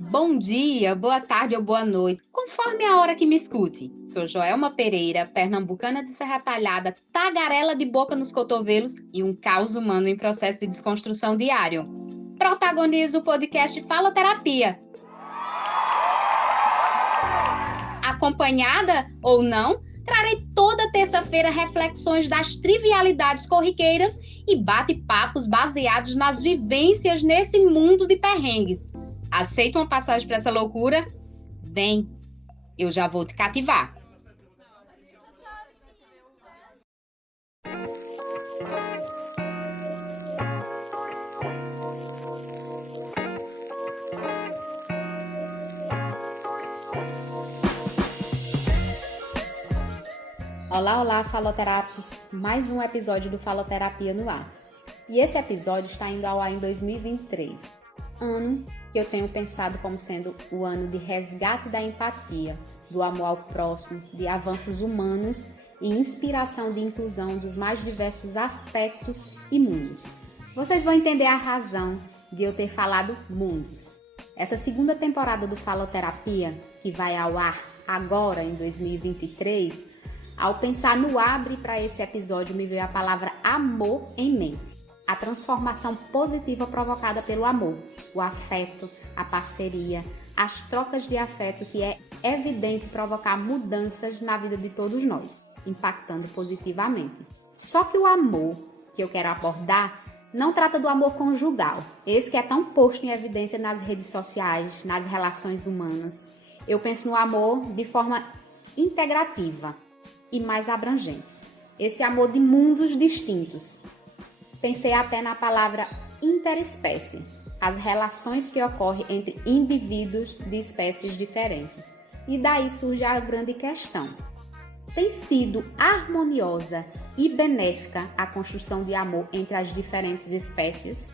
Bom dia, boa tarde ou boa noite, conforme a hora que me escute. Sou Joelma Pereira, pernambucana de Serra Talhada, tagarela de boca nos cotovelos e um caos humano em processo de desconstrução diário. Protagonizo o podcast Faloterapia. Acompanhada ou não, trarei toda terça-feira reflexões das trivialidades corriqueiras e bate-papos baseados nas vivências nesse mundo de perrengues. Aceita uma passagem para essa loucura? Vem, eu já vou te cativar. Olá, faloterapos! Mais um episódio do Faloterapia no ar. E esse episódio está indo ao ar em 2023, ano que eu tenho pensado como sendo o ano de resgate da empatia, do amor ao próximo, de avanços humanos e inspiração de inclusão dos mais diversos aspectos e mundos. Vocês vão entender a razão de eu ter falado mundos. Essa segunda temporada do Faloterapia, que vai ao ar agora em 2023, ao pensar no abre para esse episódio, me veio a palavra amor em mente. A transformação positiva provocada pelo amor, o afeto, a parceria, as trocas de afeto que é evidente provocar mudanças na vida de todos nós, impactando positivamente. Só que o amor que eu quero abordar não trata do amor conjugal, esse que é tão posto em evidência nas redes sociais, nas relações humanas. Eu penso no amor de forma integrativa e mais abrangente. Esse amor de mundos distintos. Pensei até na palavra interespécie, as relações que ocorrem entre indivíduos de espécies diferentes. E daí surge a grande questão. Tem sido harmoniosa e benéfica a construção de amor entre as diferentes espécies?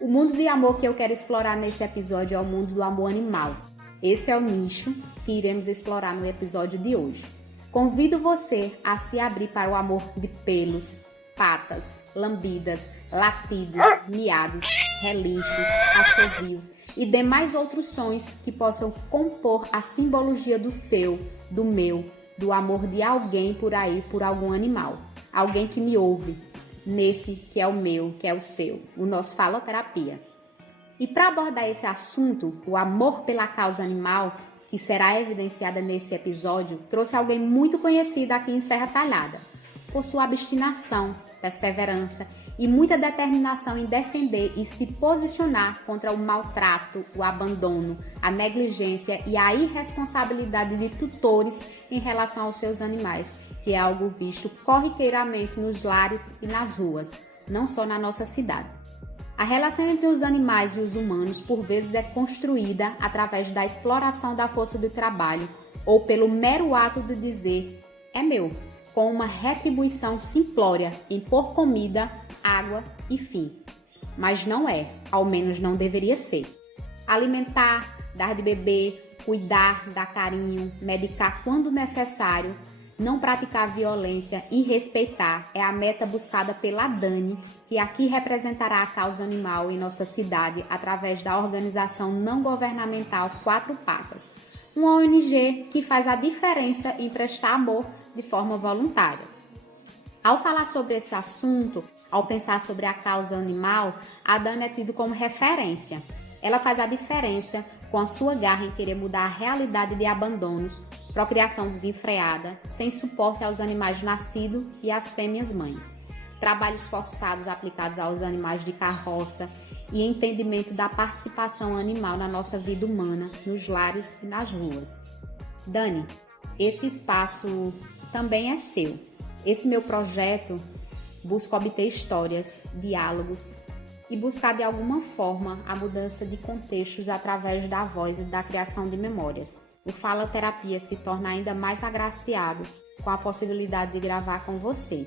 O mundo de amor que eu quero explorar nesse episódio é o mundo do amor animal. Esse é o nicho que iremos explorar no episódio de hoje. Convido você a se abrir para o amor de pelos, patas, lambidas, latidos, miados, relinchos, assovios e demais outros sons que possam compor a simbologia do seu, do meu, do amor de alguém por aí, por algum animal. Alguém que me ouve, nesse que é o meu, que é o seu, o nosso Faloterapia. E para abordar esse assunto, o amor pela causa animal, que será evidenciada nesse episódio, trouxe alguém muito conhecido aqui em Serra Talhada, por sua obstinação, perseverança e muita determinação em defender e se posicionar contra o maltrato, o abandono, a negligência e a irresponsabilidade de tutores em relação aos seus animais, que é algo visto corriqueiramente nos lares e nas ruas, não só na nossa cidade. A relação entre os animais e os humanos, por vezes, é construída através da exploração da força do trabalho ou pelo mero ato de dizer "é meu", com uma retribuição simplória em pôr comida, água e fim. Mas não é, ao menos não deveria ser. Alimentar, dar de beber, cuidar, dar carinho, medicar quando necessário, não praticar violência e respeitar é a meta buscada pela Dani, que aqui representará a causa animal em nossa cidade através da organização não governamental Quatro Patas, uma ONG que faz a diferença em prestar amor de forma voluntária. Ao falar sobre esse assunto, ao pensar sobre a causa animal, a Dani é tida como referência. Ela faz a diferença com a sua garra em querer mudar a realidade de abandonos, procriação desenfreada, sem suporte aos animais nascidos e às fêmeas mães, trabalhos forçados aplicados aos animais de carroça e entendimento da participação animal na nossa vida humana, nos lares e nas ruas. Dani, esse espaço também é seu. Esse meu projeto busca obter histórias, diálogos e buscar de alguma forma a mudança de contextos através da voz e da criação de memórias. O Faloterapia se torna ainda mais agraciado com a possibilidade de gravar com você.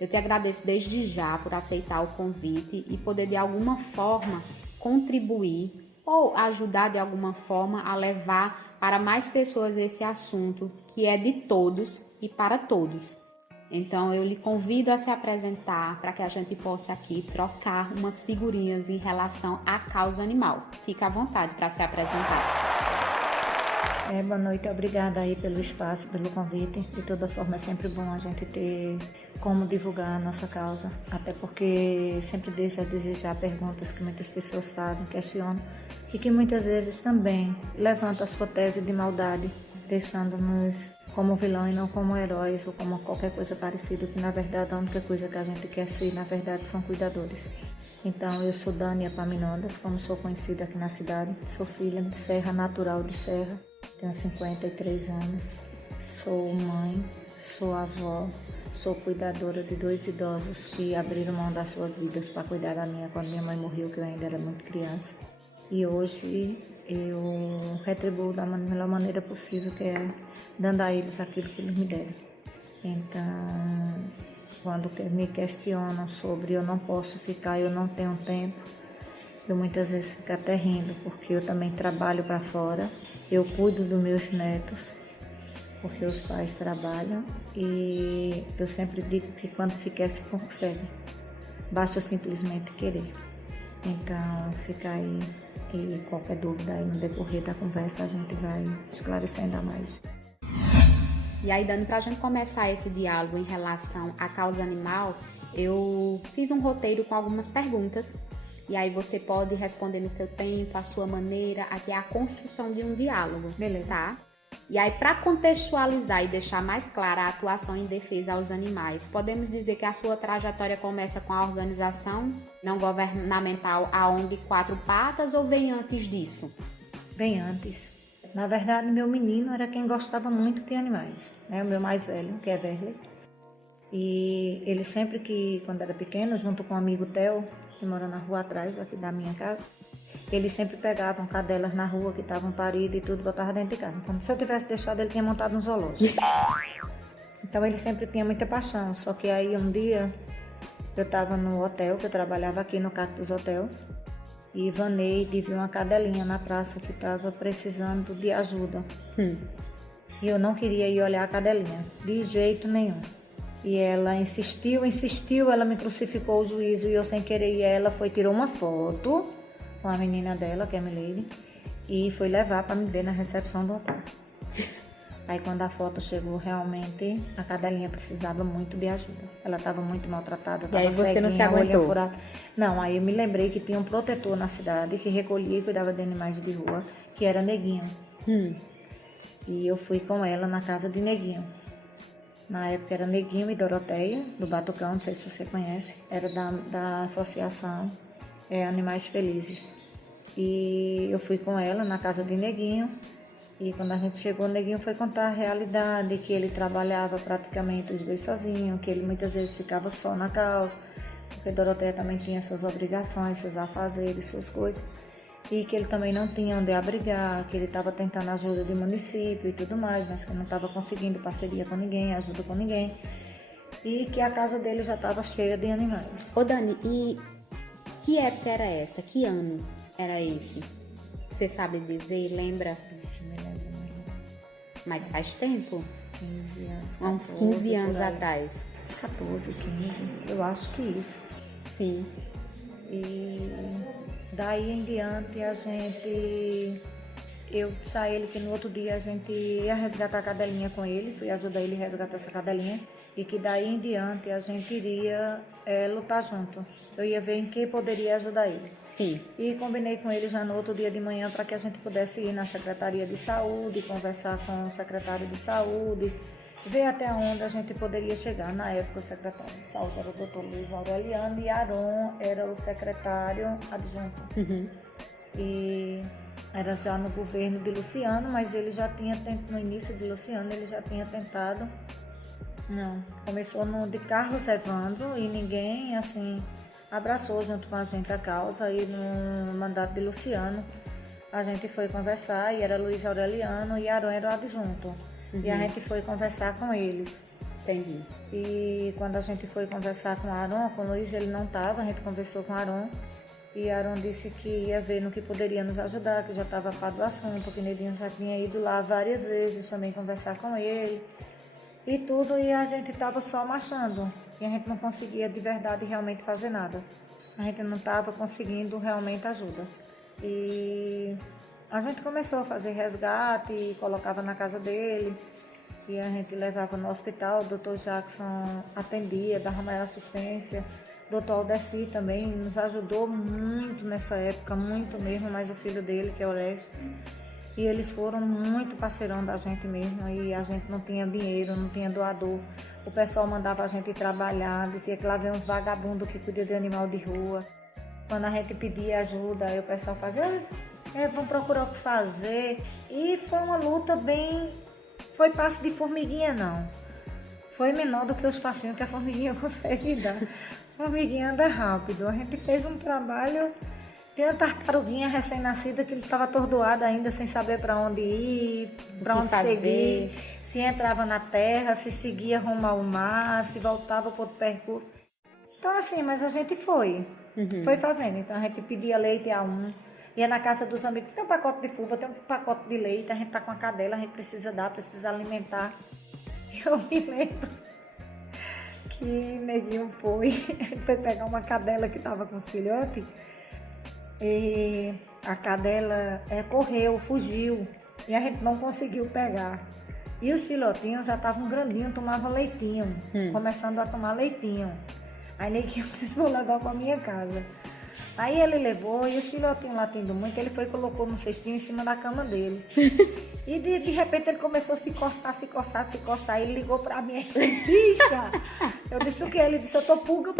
Eu te agradeço desde já por aceitar o convite e poder de alguma forma contribuir ou ajudar de alguma forma a levar para mais pessoas esse assunto que é de todos e para todos. Então eu lhe convido a se apresentar para que a gente possa aqui trocar umas figurinhas em relação à causa animal. Fique à vontade para se apresentar. Boa noite, obrigada aí pelo espaço, pelo convite. De toda forma é sempre bom a gente ter como divulgar a nossa causa, até porque sempre deixa a desejar perguntas que muitas pessoas fazem, questionam e que muitas vezes também levantam a sua tese de maldade, deixando-nos como vilão e não como heróis ou como qualquer coisa parecida, que na verdade a única coisa que a gente quer ser, na verdade, são cuidadores. Então, eu sou Dânia Epaminondas, como sou conhecida aqui na cidade, sou filha de Serra, natural de Serra, tenho 53 anos, sou mãe, sou avó, sou cuidadora de 2 idosos que abriram mão das suas vidas para cuidar da minha quando minha mãe morreu, que eu ainda era muito criança. E hoje eu retribuo da melhor maneira possível, que é dando a eles aquilo que eles me deram. Então, quando me questionam sobre eu não posso ficar, eu não tenho tempo, eu muitas vezes fico até rindo, porque eu também trabalho para fora, eu cuido dos meus netos, porque os pais trabalham, e eu sempre digo que quando se quer, se consegue, basta simplesmente querer. Então, fica aí, e qualquer dúvida aí no decorrer da conversa a gente vai esclarecendo a mais. E aí, Dani, para a gente começar esse diálogo em relação à causa animal, eu fiz um roteiro com algumas perguntas. E aí você pode responder no seu tempo, à sua maneira, até a construção de um diálogo. Beleza. Tá? E aí, para contextualizar e deixar mais clara a atuação em defesa aos animais, podemos dizer que a sua trajetória começa com a organização não governamental, a ONG Quatro Patas, ou vem antes disso? Bem antes. Na verdade, meu menino era quem gostava muito de animais, né? O meu mais velho, que é Verley. E ele sempre que, quando era pequeno, junto com o amigo Theo, que mora na rua atrás, aqui da minha casa, eles sempre pegavam cadelas na rua que estavam paridas e tudo, botavam dentro de casa. Então, se eu tivesse deixado, ele tinha montado um zoológico. Então, ele sempre tinha muita paixão. Só que aí, um dia, eu estava no hotel, que eu trabalhava aqui no Cactus Hotel, e vanei e vi uma cadelinha na praça que estava precisando de ajuda. E eu não queria ir olhar a cadelinha, de jeito nenhum. E ela insistiu, ela me crucificou o juízo e eu sem querer ir, ela foi, tirou uma foto com a menina dela, que é a Milene, e foi levar para me ver na recepção do hotel. Aí quando a foto chegou, realmente a cadelinha precisava muito de ajuda. Ela estava muito maltratada, estava ceguinha, você não se aguentou? furada. Não, aí eu me lembrei que tinha um protetor na cidade que recolhia e cuidava de animais de rua, que era Neguinho. E eu fui com ela na casa de Neguinho. Na época era Neguinho e Doroteia, do Batucão, não sei se você conhece, era da associação Animais Felizes. E eu fui com ela na casa de Neguinho, e quando a gente chegou, o Neguinho foi contar a realidade, que ele trabalhava praticamente os dois sozinhos, que ele muitas vezes ficava só na causa, porque Doroteia também tinha suas obrigações, seus afazeres, suas coisas, e que ele também não tinha onde abrigar, que ele estava tentando ajuda do município e tudo mais, mas que não estava conseguindo parceria com ninguém, ajuda com ninguém, e que a casa dele já estava cheia de animais. Ô Dani, e que época era essa? Que ano era esse? Você sabe dizer, lembra? Ixi, me lembro. Mas faz tempo? Uns 15 anos. Há uns 15 anos atrás. Uns 14, 15, eu acho que isso. Sim. E daí em diante eu saí ele que no outro dia a gente ia resgatar a cadelinha com ele, fui ajudar ele a resgatar essa cadelinha, e que daí em diante a gente iria lutar junto. Eu ia ver em que poderia ajudar ele. Sim. E combinei com ele já no outro dia de manhã para que a gente pudesse ir na Secretaria de Saúde, conversar com o secretário de Saúde, ver até onde a gente poderia chegar. Na época o secretário de Saúde era o doutor Luiz Aureliano e Aron era o secretário adjunto. E era já no governo de Luciano, mas ele já tinha, no início de Luciano, ele já tinha tentado. Não, começou no de Carlos Evandro e ninguém, assim, abraçou junto com a gente a causa, e no mandato de Luciano a gente foi conversar e era Luiz Aureliano e Aron era o adjunto. E a gente foi conversar com eles. Entendi. E quando a gente foi conversar com Aron, com o Luiz ele não estava, a gente conversou com Aron. E Aron disse que ia ver no que poderia nos ajudar, que já estava a par do assunto, que Nedinho já tinha ido lá várias vezes também conversar com ele. e tudo, e a gente estava só marchando. E a gente não conseguia de verdade realmente fazer nada. A gente não estava conseguindo realmente ajuda. E a gente começou a fazer resgate e colocava na casa dele. E a gente levava no hospital, o Dr. Jackson atendia, dava maior assistência. O Dr. Aldeci também nos ajudou muito nessa época, muito mesmo, mas o filho dele, que é o Orestes. E eles foram muito parceirão da gente mesmo, e a gente não tinha dinheiro, não tinha doador. O pessoal mandava a gente ir trabalhar, dizia que lá vem uns vagabundos que cuidam de animal de rua. Quando a gente pedia ajuda, aí o pessoal fazia, vamos procurar o que fazer. E foi uma luta bem... Foi passo de formiguinha, não. Foi menor do que os passinhos que a formiguinha consegue dar. A formiguinha anda rápido. A gente fez um trabalho... Tem uma tartaruguinha recém-nascida que ele estava atordoado ainda, sem saber para onde ir, para onde seguir. Se entrava na terra, se seguia rumo ao mar, se voltava para outro percurso. Então assim, mas a gente foi fazendo. Então a gente pedia leite a um, ia na casa dos amigos, tem um pacote de fuba, tem um pacote de leite, a gente tá com a cadela, a gente precisa dar, precisa alimentar. Eu me lembro que Neguinho foi pegar uma cadela que estava com os filhotes. E a cadela correu, fugiu, e a gente não conseguiu pegar. E os filhotinhos já estavam grandinhos, tomavam leitinho, começando a tomar leitinho. Aí Neguinho disse, vou levar para minha casa. Aí ele levou, e os filhotinhos latindo muito, ele foi e colocou no cestinho em cima da cama dele. E de repente ele começou a se coçar. E ele ligou para mim e disse, bicha! Eu disse o quê? Ele disse, eu tô pulga.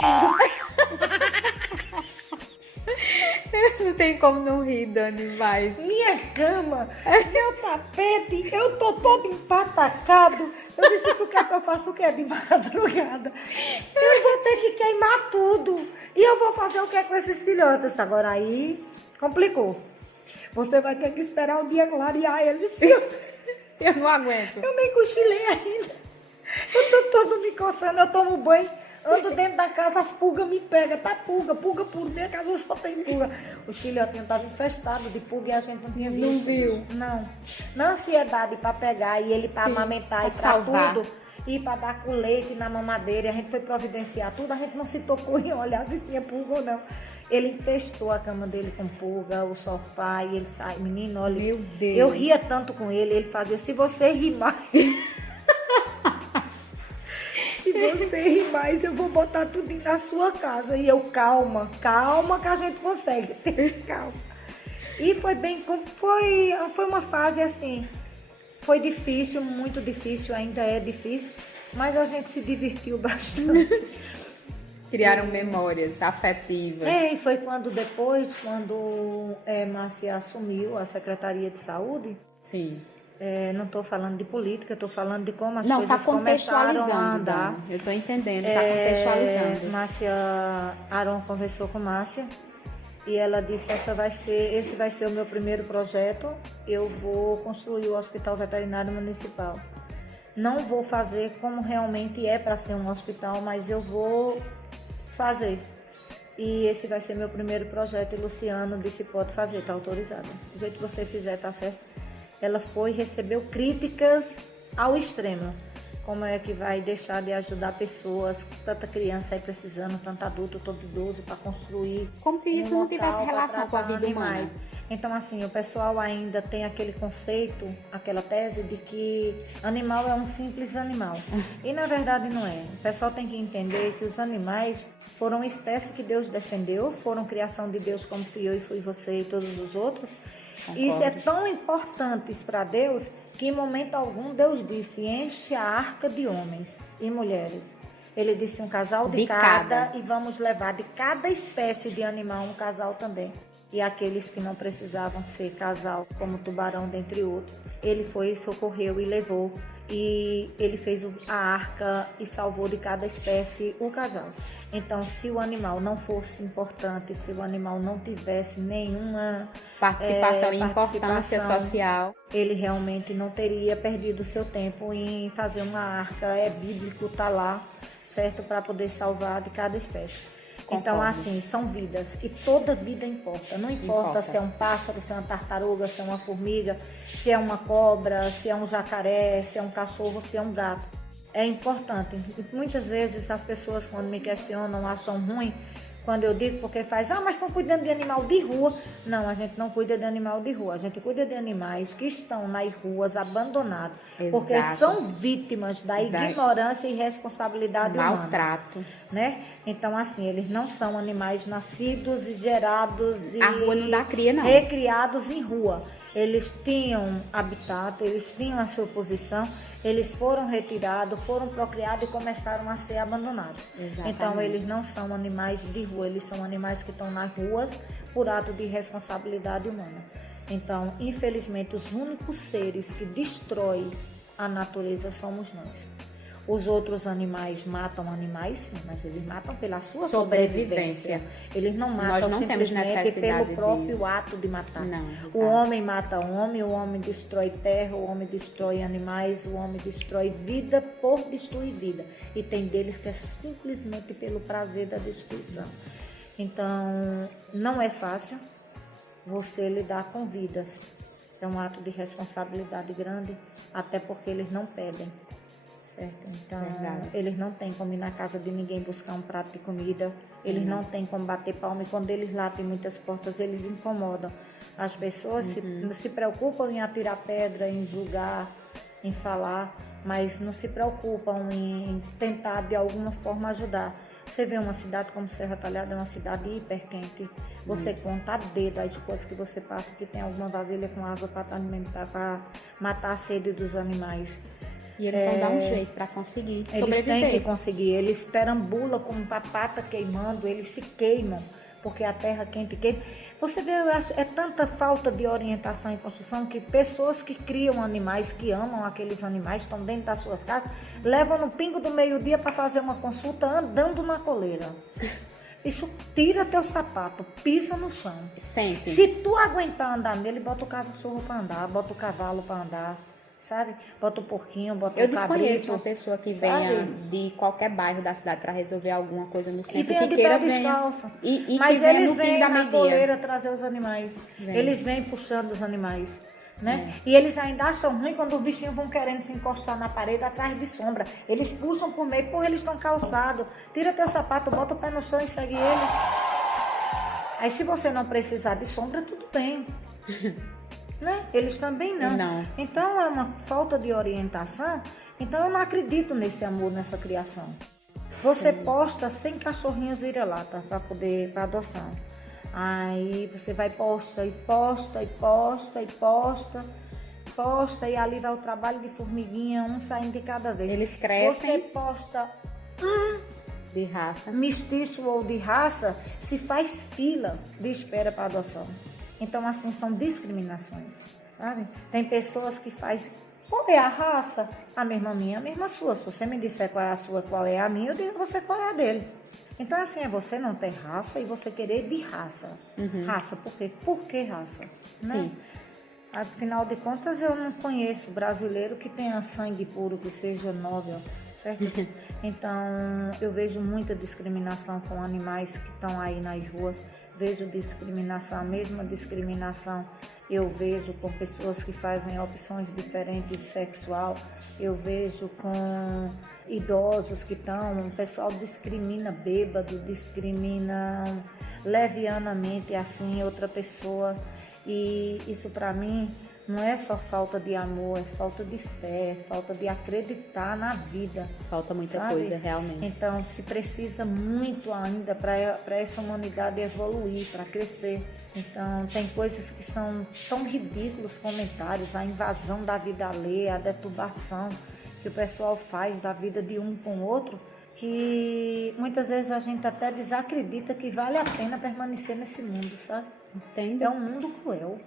Não tem como não rir, Dani, mais. Minha cama, meu tapete, eu tô todo empatacado. Eu disse, tu quer que eu faça o quê de madrugada? Eu vou ter que queimar tudo. E eu vou fazer o que com esses filhotes? Agora aí, complicou. Você vai ter que esperar o dia clarear eles. Eu não aguento. Eu nem cochilei ainda. Eu tô todo me coçando, eu tomo banho. Ando dentro da casa, as pulgas me pegam. Tá pulga por dentro, a casa só tem pulga. Os filhotinhos estavam infestados de pulga e a gente não tinha visto. Não viu? Não. Na ansiedade para pegar e ele para amamentar e para tudo. E para dar com leite na mamadeira. E a gente foi providenciar tudo. A gente não se tocou em olhar se tinha pulga ou não. Ele infestou a cama dele com pulga, o sofá. E ele sai, menino, olha. Meu Deus. Eu ria tanto com ele. Ele fazia, se você rir mais... Se você rir mais, eu vou botar tudo na sua casa. E eu, calma que a gente consegue. Calma. E foi uma fase assim, foi difícil, muito difícil, ainda é difícil, mas a gente se divertiu bastante. Criaram memórias afetivas. E foi quando Márcia assumiu a Secretaria de Saúde. Sim. Não estou falando de política, estou falando de como as não, coisas começaram a andar. Dani. Eu estou entendendo, está contextualizando. Márcia Aron conversou com Márcia e ela disse, esse vai ser o meu primeiro projeto, eu vou construir o Hospital Veterinário Municipal. Não vou fazer como realmente é para ser um hospital, mas eu vou fazer. E esse vai ser meu primeiro projeto, e Luciano disse, pode fazer, está autorizado. Do jeito que você fizer, tá certo. Ela foi e recebeu críticas ao extremo. Como é que vai deixar de ajudar pessoas, tanta criança aí precisando, tanto adulto, tanto idoso, para construir. Como se isso não tivesse relação com a vida humana. Então, assim, o pessoal ainda tem aquele conceito, aquela tese de que animal é um simples animal. E, na verdade, não é. O pessoal tem que entender que os animais foram uma espécie que Deus defendeu, foram criação de Deus como fui eu e fui você e todos os outros. Concordo. Isso é tão importante para Deus que em momento algum Deus disse, enche a arca de homens e mulheres. Ele disse um casal de cada e vamos levar de cada espécie de animal um casal também. E aqueles que não precisavam ser casal, como o tubarão, dentre outros, ele foi, socorreu e levou. E ele fez a arca e salvou de cada espécie o casal. Então, se o animal não fosse importante, se o animal não tivesse nenhuma participação e importância social, ele realmente não teria perdido o seu tempo em fazer uma arca. É bíblico, tá lá, certo? Para poder salvar de cada espécie. Concordo. Então, assim, são vidas. E toda vida importa. Não importa se é um pássaro, se é uma tartaruga, se é uma formiga, se é uma cobra, se é um jacaré, se é um cachorro, se é um gato. é importante. E muitas vezes as pessoas, quando me questionam, acham ruim quando eu digo, porque mas estão cuidando de animal de rua. Não, a gente não cuida de animal de rua, a gente cuida de animais que estão nas ruas abandonados. Exato. Porque são vítimas da ignorância e irresponsabilidade maltrato. Humana. Né? Então, assim, eles não são animais nascidos e gerados e a rua não dá cria, não. Recriados em rua. Eles tinham habitat, eles tinham a sua posição. Eles foram retirados, foram procriados e começaram a ser abandonados. Exatamente. Então, eles não são animais de rua, eles são animais que estão nas ruas por ato de irresponsabilidade humana. Então, infelizmente, os únicos seres que destroem a natureza somos nós. Os outros animais matam animais, sim, mas eles matam pela sua sobrevivência. Eles não matam simplesmente pelo próprio ato de matar. Não, o homem mata o homem destrói terra, o homem destrói animais, o homem destrói vida por destruir vida. E tem deles que é simplesmente pelo prazer da destruição. Então, não é fácil você lidar com vidas. É um ato de responsabilidade grande, até porque eles não pedem. Certo? Então, eles não têm como ir na casa de ninguém buscar um prato de comida, eles não têm como bater palma, e quando eles lá tem muitas portas, eles incomodam. As pessoas se preocupam em atirar pedra, em julgar, em falar, mas não se preocupam em tentar de alguma forma ajudar. Você vê uma cidade como Serra Talhada, é uma cidade hiper quente, você conta a dedo as coisas que você passa, que tem alguma vasilha com água para alimentar, para matar a sede dos animais. E eles vão dar um jeito para conseguir sobreviver. Eles têm que conseguir, eles perambulam com uma pata queimando, eles se queimam, porque a terra quente queima. Você vê, é tanta falta de orientação e construção que pessoas que criam animais, que amam aqueles animais, estão dentro das suas casas, levam no pingo do meio-dia para fazer uma consulta andando na coleira. Bicho, tira teu sapato, pisa no chão. Sente. Se tu aguentar andar nele, bota o cachorro para andar, bota o cavalo para andar. Sabe? Bota o porquinho, bota o cabrito. Eu desconheço uma pessoa que venha de qualquer bairro da cidade para resolver alguma coisa no centro. E venha de pé descalço. Mas eles vêm na coleira trazer os animais. Eles vêm puxando os animais. Né? E eles ainda acham ruim quando os bichinhos vão querendo se encostar na parede atrás de sombra. Eles puxam por meio, porque eles estão calçados. Tira teu sapato, bota o pé no chão e segue ele. Aí se você não precisar de sombra, tudo bem. Né? Eles também não. Então é uma falta de orientação. Então eu não acredito nesse amor, nessa criação. Você posta 100 cachorrinhos vira-lata para adoção. Aí você vai posta e ali vai o trabalho de formiguinha, um saindo de cada vez. Eles crescem. Você posta de raça, mestiço ou de raça, se faz fila de espera para adoção. Então, assim, são discriminações, sabe? Tem pessoas que fazem, qual é a raça? A mesma minha, a mesma sua. Se você me disser qual é a sua, qual é a minha, eu digo a você qual é a dele. Então, assim, é você não ter raça e você querer de raça. Raça, por quê? Por que raça? Sim. Né? Afinal de contas, eu não conheço brasileiro que tenha sangue puro, que seja nobre, certo? Então, eu vejo muita discriminação com animais que estão aí nas ruas. Vejo discriminação, a mesma discriminação eu vejo com pessoas que fazem opções diferentes de sexual. Eu vejo com idosos que estão, o pessoal discrimina bêbado, discrimina levianamente assim outra pessoa. E isso para mim não é só falta de amor, é falta de fé, é falta de acreditar na vida. Falta muita sabe? Coisa, realmente. Então, se precisa muito ainda para essa humanidade evoluir, para crescer. Então, tem coisas que são tão ridículos, comentários, a invasão da vida alheia, a deturbação que o pessoal faz da vida de um com o outro, que muitas vezes a gente até desacredita que vale a pena permanecer nesse mundo, sabe? Entende? É um mundo cruel.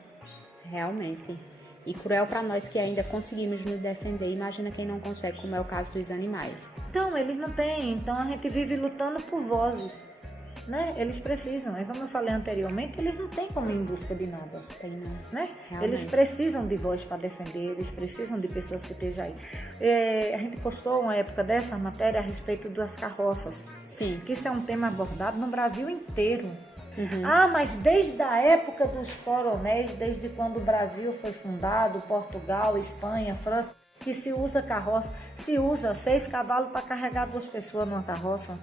Realmente. E cruel para nós que ainda conseguimos nos defender. Imagina quem não consegue, como é o caso dos animais. Então, eles não têm. Então, a gente vive lutando por vozes. Né? Eles precisam. É como eu falei anteriormente, eles não têm como ir em busca de nada. Tem não. Né? Realmente. Eles precisam de voz para defender, eles precisam de pessoas que estejam aí. A gente postou uma época dessa matéria a respeito das carroças. Sim. Que isso é um tema abordado no Brasil inteiro. Uhum. Mas desde a época dos coronéis, desde quando o Brasil foi fundado, Portugal, Espanha, França, que se usa carroça, se usa 6 cavalos para carregar 2 pessoas numa carroça.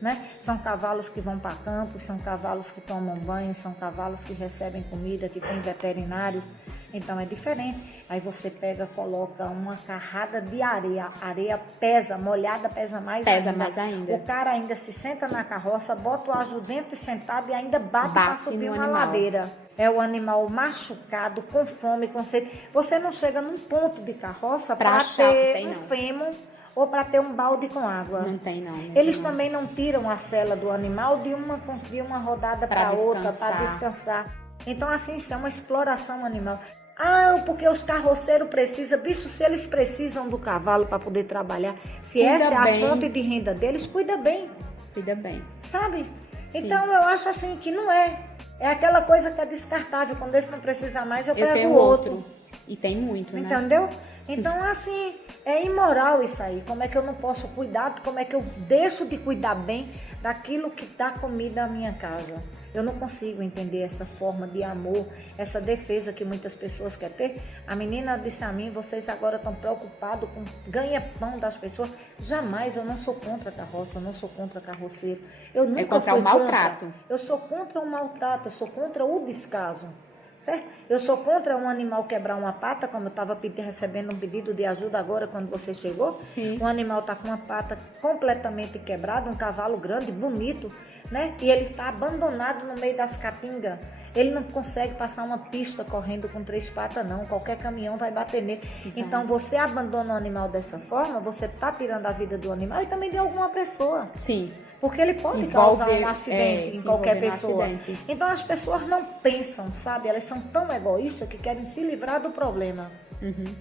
Né? São cavalos que vão para campo, são cavalos que tomam banho, são cavalos que recebem comida, que tem veterinários, então é diferente. Aí você pega, coloca uma carrada de areia, a areia pesa, molhada pesa mais ainda. O cara ainda se senta na carroça, bota o ajudante sentado e ainda bate para subir uma ladeira. É o animal machucado, com fome, com sede. Você não chega num ponto de carroça para ter um fêmur ou para ter um balde com água. Não tem, não. Eles também não tiram a sela do animal de uma rodada para outra, para descansar. Então, assim, isso é uma exploração animal. Ah, porque os carroceiros precisam. Bicho, se eles precisam do cavalo para poder trabalhar, se essa é a fonte de renda deles, cuida bem. Cuida bem. Sabe? Então, eu acho assim que não é. É aquela coisa que é descartável. Quando esse não precisa mais, eu pego o outro. E tem muito, né? Entendeu? Então, assim, é imoral isso aí. Como é que eu não posso cuidar? Como é que eu deixo de cuidar bem daquilo que dá comida à minha casa? Eu não consigo entender essa forma de amor, essa defesa que muitas pessoas querem ter. A menina disse a mim, vocês agora estão preocupados com ganha-pão das pessoas. Jamais, eu não sou contra a carroça, eu não sou contra carroceiro. Eu nunca fui o maltrato. Eu sou contra o maltrato, eu sou contra o descaso. Certo? Eu sou contra um animal quebrar uma pata, como eu estava recebendo um pedido de ajuda agora quando você chegou. Sim. Um animal está com uma pata completamente quebrada, um cavalo grande, bonito, né? E ele está abandonado no meio das caatingas. Ele não consegue passar uma pista correndo com 3 patas, não. Qualquer caminhão vai bater nele. Então, você abandona o animal dessa forma, você está tirando a vida do animal e também de alguma pessoa. Sim. Porque ele pode causar um acidente em qualquer pessoa. Então as pessoas não pensam, sabe? Elas são tão egoístas que querem se livrar do problema. Uhum.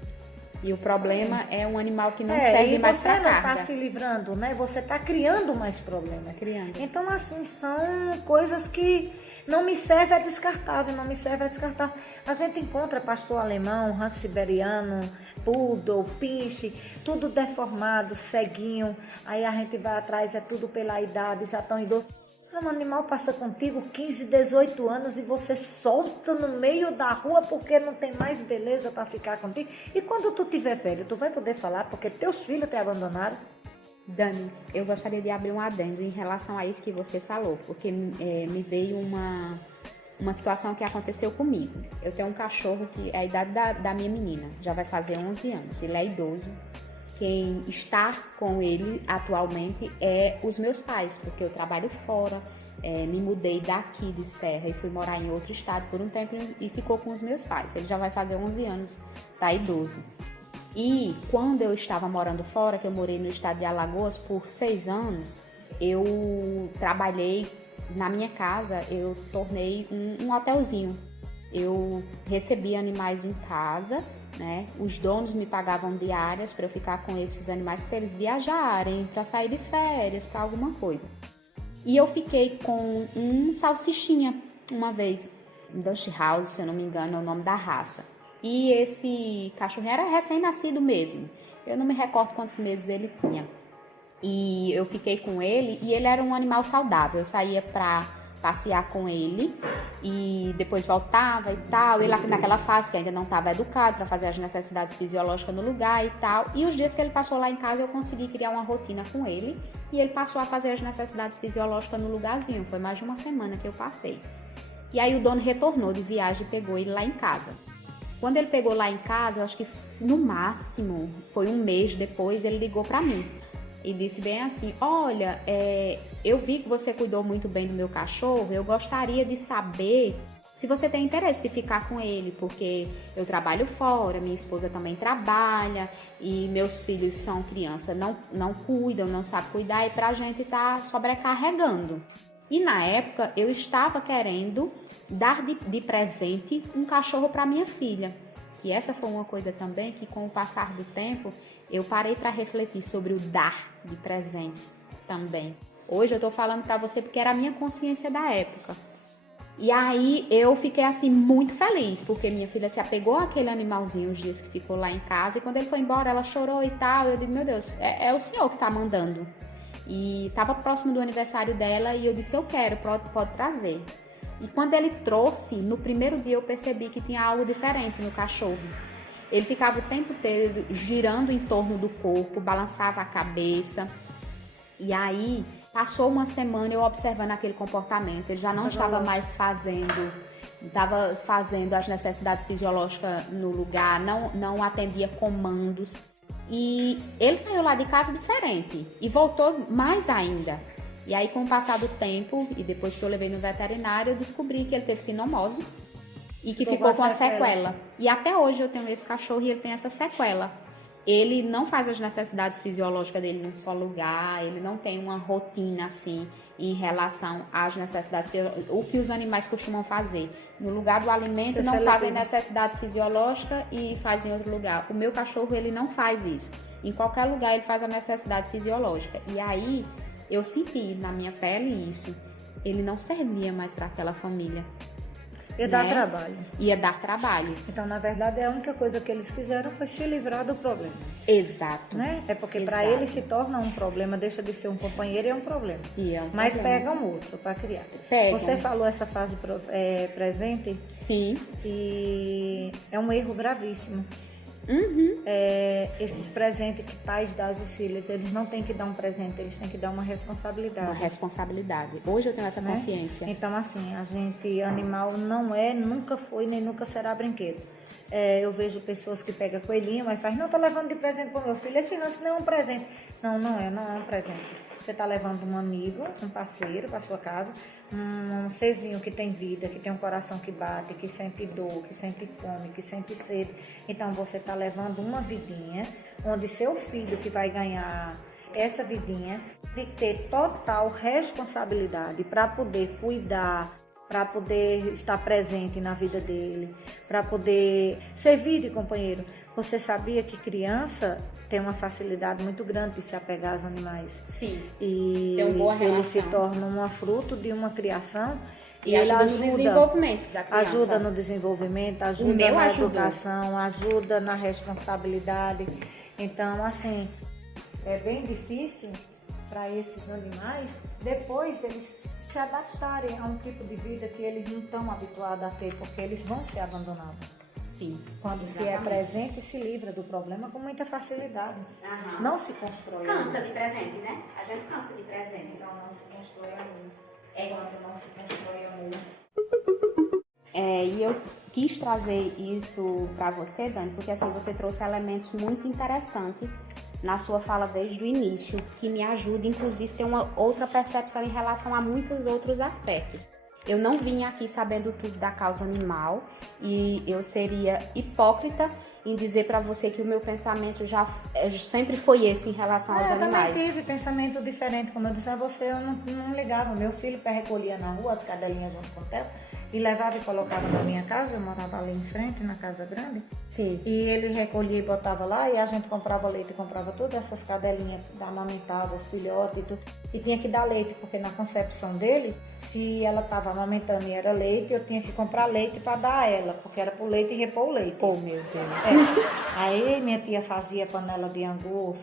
E o problema é um animal que não serve mais para carga. Você não está se livrando, né? Você está criando mais problemas. Então, assim, são coisas que não me servem, é descartável, não me serve, é descartável. A gente encontra pastor alemão, Husky siberiano, poodle, pinche, tudo deformado, ceguinho. Aí a gente vai atrás, é tudo pela idade, já estão idosos. Um animal passa contigo 15, 18 anos e você solta no meio da rua porque não tem mais beleza para ficar contigo. E quando tu tiver velho, tu vai poder falar porque teus filhos te abandonaram? Dani, eu gostaria de abrir um adendo em relação a isso que você falou, porque me veio uma situação que aconteceu comigo. Eu tenho um cachorro que é a idade da minha menina, já vai fazer 11 anos, ele é idoso. Quem está com ele atualmente é os meus pais, porque eu trabalho fora, me mudei daqui de Serra e fui morar em outro estado por um tempo e ficou com os meus pais. Ele já vai fazer 11 anos, tá idoso. E quando eu estava morando fora, que eu morei no estado de Alagoas por 6 anos, eu trabalhei na minha casa, eu tornei um hotelzinho. Eu recebia animais em casa, né? Os donos me pagavam diárias para eu ficar com esses animais para eles viajarem, para sair de férias, para alguma coisa. E eu fiquei com um salsichinha uma vez, Dutch House, se eu não me engano, é o nome da raça. E esse cachorro era recém-nascido mesmo. Eu não me recordo quantos meses ele tinha. E eu fiquei com ele e ele era um animal saudável. Eu saía para passear com ele e depois voltava e tal. Ele naquela fase que ainda não estava educado para fazer as necessidades fisiológicas no lugar e tal. E os dias que ele passou lá em casa eu consegui criar uma rotina com ele e ele passou a fazer as necessidades fisiológicas no lugarzinho. Foi mais de uma semana que eu passei. E aí o dono retornou de viagem e pegou ele lá em casa. Quando ele pegou lá em casa, eu acho que no máximo foi um mês depois, ele ligou para mim. E disse bem assim, olha, eu vi que você cuidou muito bem do meu cachorro, eu gostaria de saber se você tem interesse de ficar com ele, porque eu trabalho fora, minha esposa também trabalha e meus filhos são crianças, não cuidam, não sabem cuidar e pra gente tá sobrecarregando. E na época eu estava querendo dar de presente um cachorro para minha filha, que essa foi uma coisa também que com o passar do tempo eu parei para refletir sobre o dar de presente também. Hoje eu tô falando para você porque era a minha consciência da época. E aí eu fiquei assim muito feliz, porque minha filha se apegou àquele animalzinho os dias que ficou lá em casa e quando ele foi embora ela chorou e tal. Eu digo, meu Deus, é o senhor que tá mandando. E tava próximo do aniversário dela e eu disse, eu quero, pode trazer. E quando ele trouxe, no primeiro dia eu percebi que tinha algo diferente no cachorro. Ele ficava o tempo inteiro girando em torno do corpo, balançava a cabeça. E aí, passou uma semana eu observando aquele comportamento. Ele já não estava mais estava fazendo as necessidades fisiológicas no lugar, não atendia comandos. E ele saiu lá de casa diferente e voltou mais ainda. E aí, com o passar do tempo, e depois que eu levei no veterinário, eu descobri que ele teve sinomose e que ficou com a sequela. E até hoje eu tenho esse cachorro e ele tem essa sequela. Ele não faz as necessidades fisiológicas dele num só lugar, ele não tem uma rotina assim em relação às necessidades fisiológicas, o que os animais costumam fazer. No lugar do alimento não fazem necessidade fisiológica e fazem em outro lugar. O meu cachorro, ele não faz isso. Em qualquer lugar ele faz a necessidade fisiológica. E aí eu senti na minha pele isso. Ele não servia mais para aquela família. Ia dar trabalho. Ia dar trabalho. Então, na verdade, a única coisa que eles fizeram foi se livrar do problema. Exato. Né? É porque para eles se torna um problema, deixa de ser um companheiro e é um problema. Mas pegam outro para criar. Você falou essa fase presente? Sim. E é um erro gravíssimo. Esses presentes que pais dão aos filhos, eles não têm que dar um presente, eles têm que dar uma responsabilidade. Uma responsabilidade. Hoje eu tenho essa consciência. Então, assim, a gente, animal não nunca foi, nem nunca será brinquedo. Eu vejo pessoas que pegam coelhinho, mas faz, não, tô levando de presente pro meu filho. Assim, não, isso não é um presente. Não é um presente. Você tá levando um amigo, um parceiro para sua casa, um serzinho que tem vida, que tem um coração que bate, que sente dor, que sente fome, que sente sede. Então, você tá levando uma vidinha, onde seu filho que vai ganhar essa vidinha, de ter total responsabilidade para poder cuidar, para poder estar presente na vida dele, para poder servir de companheiro. Você sabia que criança tem uma facilidade muito grande de se apegar aos animais? Sim. E tem uma boa relação. Ele se torna um fruto de uma criação e ele ajuda no desenvolvimento da criança. Ajuda no desenvolvimento, ajuda na educação, ajuda na responsabilidade. Então, assim, é bem difícil para esses animais, depois eles se adaptarem a um tipo de vida que eles não estão habituados a ter, porque eles vão ser abandonados. Sim. Quando se é presente, se livra do problema com muita facilidade. Não se constrói. Cansa de presente, né? A gente cansa de presente. Então não se constrói amor. Quando não se constrói amor. E eu quis trazer isso para você, Dani, porque assim, você trouxe elementos muito interessantes na sua fala desde o início, que me ajuda, inclusive, a ter uma outra percepção em relação a muitos outros aspectos. Eu não vim aqui sabendo tudo da causa animal e eu seria hipócrita em dizer para você que o meu pensamento já sempre foi esse em relação aos animais. Eu também tive pensamento diferente, como eu disse a você, eu não ligava. Meu filho recolhia na rua as cadelinhas junto com o Theo e levava e colocava na minha casa, eu morava ali em frente, na casa grande. Sim. E ele recolhia e botava lá e a gente comprava leite, comprava todas essas cadelinhas amamentadas, filhotes e tudo. E tinha que dar leite, porque na concepção dele, se ela estava amamentando e era leite, eu tinha que comprar leite para dar a ela, porque era pro leite e repor o leite. Oh, meu Deus. Aí minha tia fazia panela de angu,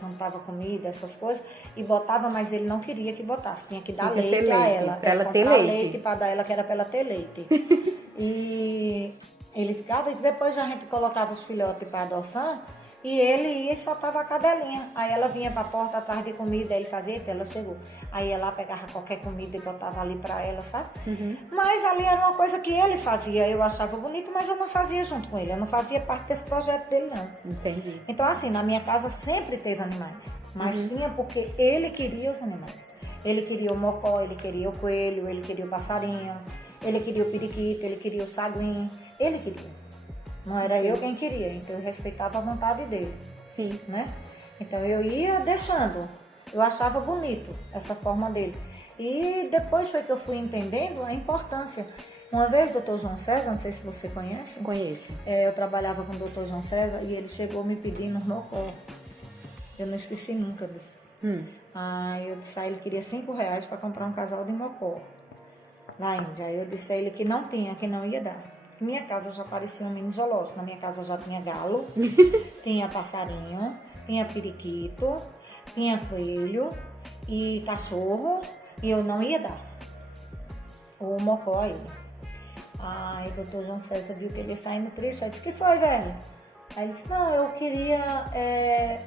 juntava comida, essas coisas, e botava, mas ele não queria que botasse, tinha que dar leite a ela. Para ela ter leite para dar ela, que era para ela ter leite. E ele ficava, e depois a gente colocava os filhotes para adoção, e ele ia e soltava a cadelinha. Aí ela vinha para a porta atrás de comida, aí ele fazia, eita, ela chegou. Aí ia lá, pegava qualquer comida e botava ali para ela, sabe? Mas ali era uma coisa que ele fazia, eu achava bonito, mas eu não fazia junto com ele, eu não fazia parte desse projeto dele, não. Entendi. Então, assim, na minha casa sempre teve animais, mas tinha porque ele queria os animais. Ele queria o mocó, ele queria o coelho, ele queria o passarinho, ele queria o periquito, ele queria o saguinho, ele queria. Não era eu quem queria, então eu respeitava a vontade dele. Sim. Né? Então eu ia deixando, eu achava bonito essa forma dele. E depois foi que eu fui entendendo a importância. Uma vez o Dr. João César, não sei se você conhece. Conheço. Eu trabalhava com o Dr. João César e ele chegou me pedindo um mocó. Eu não esqueci nunca disso. Aí eu disse a ele que queria R$5 para comprar um casal de mocó na Índia. Aí eu disse a ele que não tinha, que não ia dar. Minha casa já parecia um mini zoológico. Na minha casa já tinha galo, tinha passarinho, tinha periquito, tinha coelho e cachorro, e eu não ia dar o mocó a ele. Aí o Dr. João César viu que ele ia saindo triste, aí disse, que foi, velho? Aí ele disse, não, eu queria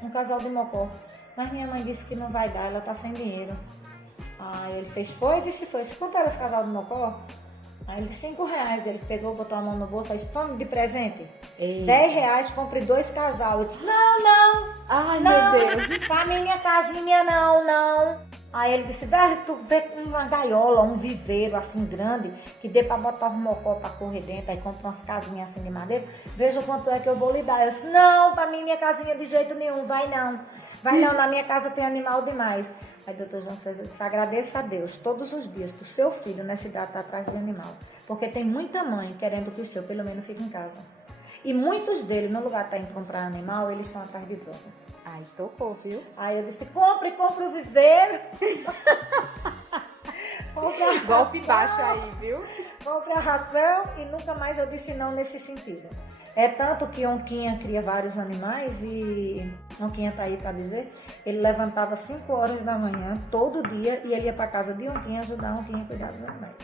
um casal de mocó. Mas minha mãe disse que não vai dar, ela tá sem dinheiro. Aí ele fez, foi? Disse, foi. Quanto era esse casal de mocó? Aí ele disse, R$5. Ele pegou, botou a mão no bolso, aí disse, tome de presente. Eita. R$10, compre 2 casal. Eu disse, não. Ai, não, meu Deus. pra minha casinha não. Aí ele disse, velho, tu vê uma gaiola, um viveiro assim grande, que dê pra botar um mocó pra correr dentro, aí compra umas casinhas assim de madeira, veja quanto é que eu vou lhe dar. Eu disse, não, pra minha casinha de jeito nenhum, vai não, na minha casa tem animal demais. Aí doutor João César disse, agradeça a Deus todos os dias que o seu filho nessa idade está atrás de animal, porque tem muita mãe querendo que o seu pelo menos fique em casa. E muitos deles, no lugar de estar indo comprar animal, eles estão atrás de droga. Ai, tocou, viu? Aí eu disse, compre o viveiro. Golpe baixo aí, viu? Compre a ração e nunca mais eu disse não nesse sentido. É tanto que Onquinha cria vários animais e Onquinha tá aí para dizer, ele levantava 5 horas da manhã todo dia e ele ia para casa de Onquinha ajudar a Onquinha a cuidar dos animais.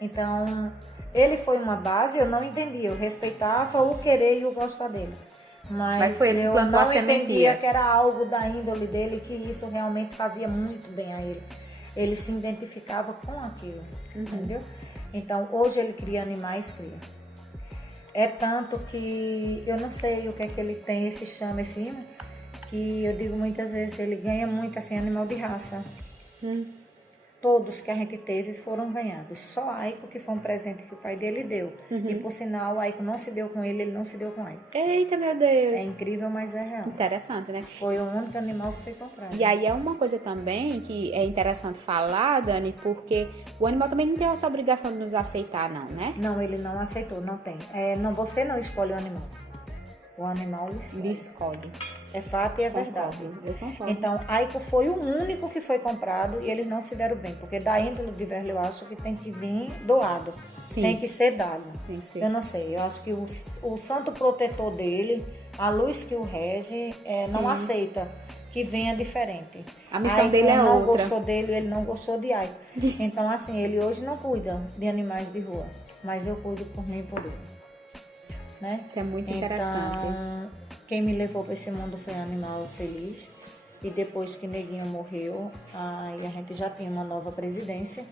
Então, ele foi uma base, eu não entendia, eu respeitava o querer e o gostar dele. Mas foi ele eu plantou a não sementinha. entendia que era algo da índole dele, que isso realmente fazia muito bem a ele. Ele se identificava com aquilo, entendeu? Então, hoje ele cria animais, cria. É tanto que eu não sei o que é que ele tem, esse chama, esse imã, que eu digo muitas vezes, ele ganha muito assim, animal de raça. Todos que a gente teve foram ganhados. Só Aiko, que foi um presente que o pai dele deu. E por sinal, Aiko não se deu com ele não se deu com Aiko. Eita, meu Deus. É incrível, mas é real. Interessante, né? Foi o único animal que foi comprado. E aí é uma coisa também que é interessante falar, Dani, porque o animal também não tem essa obrigação de nos aceitar, não, né? Não, ele não aceitou, não tem. Você não escolhe o animal. O animal lhe escolhe. É fato e é verdade. Eu concordo. Então, Aiko foi o único que foi comprado e eles não se deram bem. Porque da índole de Verle eu acho que tem que vir doado. Sim. Tem que ser dado. Tem que ser. Eu não sei. Eu acho que o santo protetor dele, a luz que o rege, não aceita que venha diferente. A missão Aiko dele é não outra. gostou dele, ele não gostou de Aiko. Então, assim, ele hoje não cuida de animais de rua. Mas eu cuido por mim e por ele. Né? Isso é muito interessante. Então, quem me levou para esse mundo foi Animal Feliz. E depois que Neguinho morreu, aí a gente já tinha uma nova presidência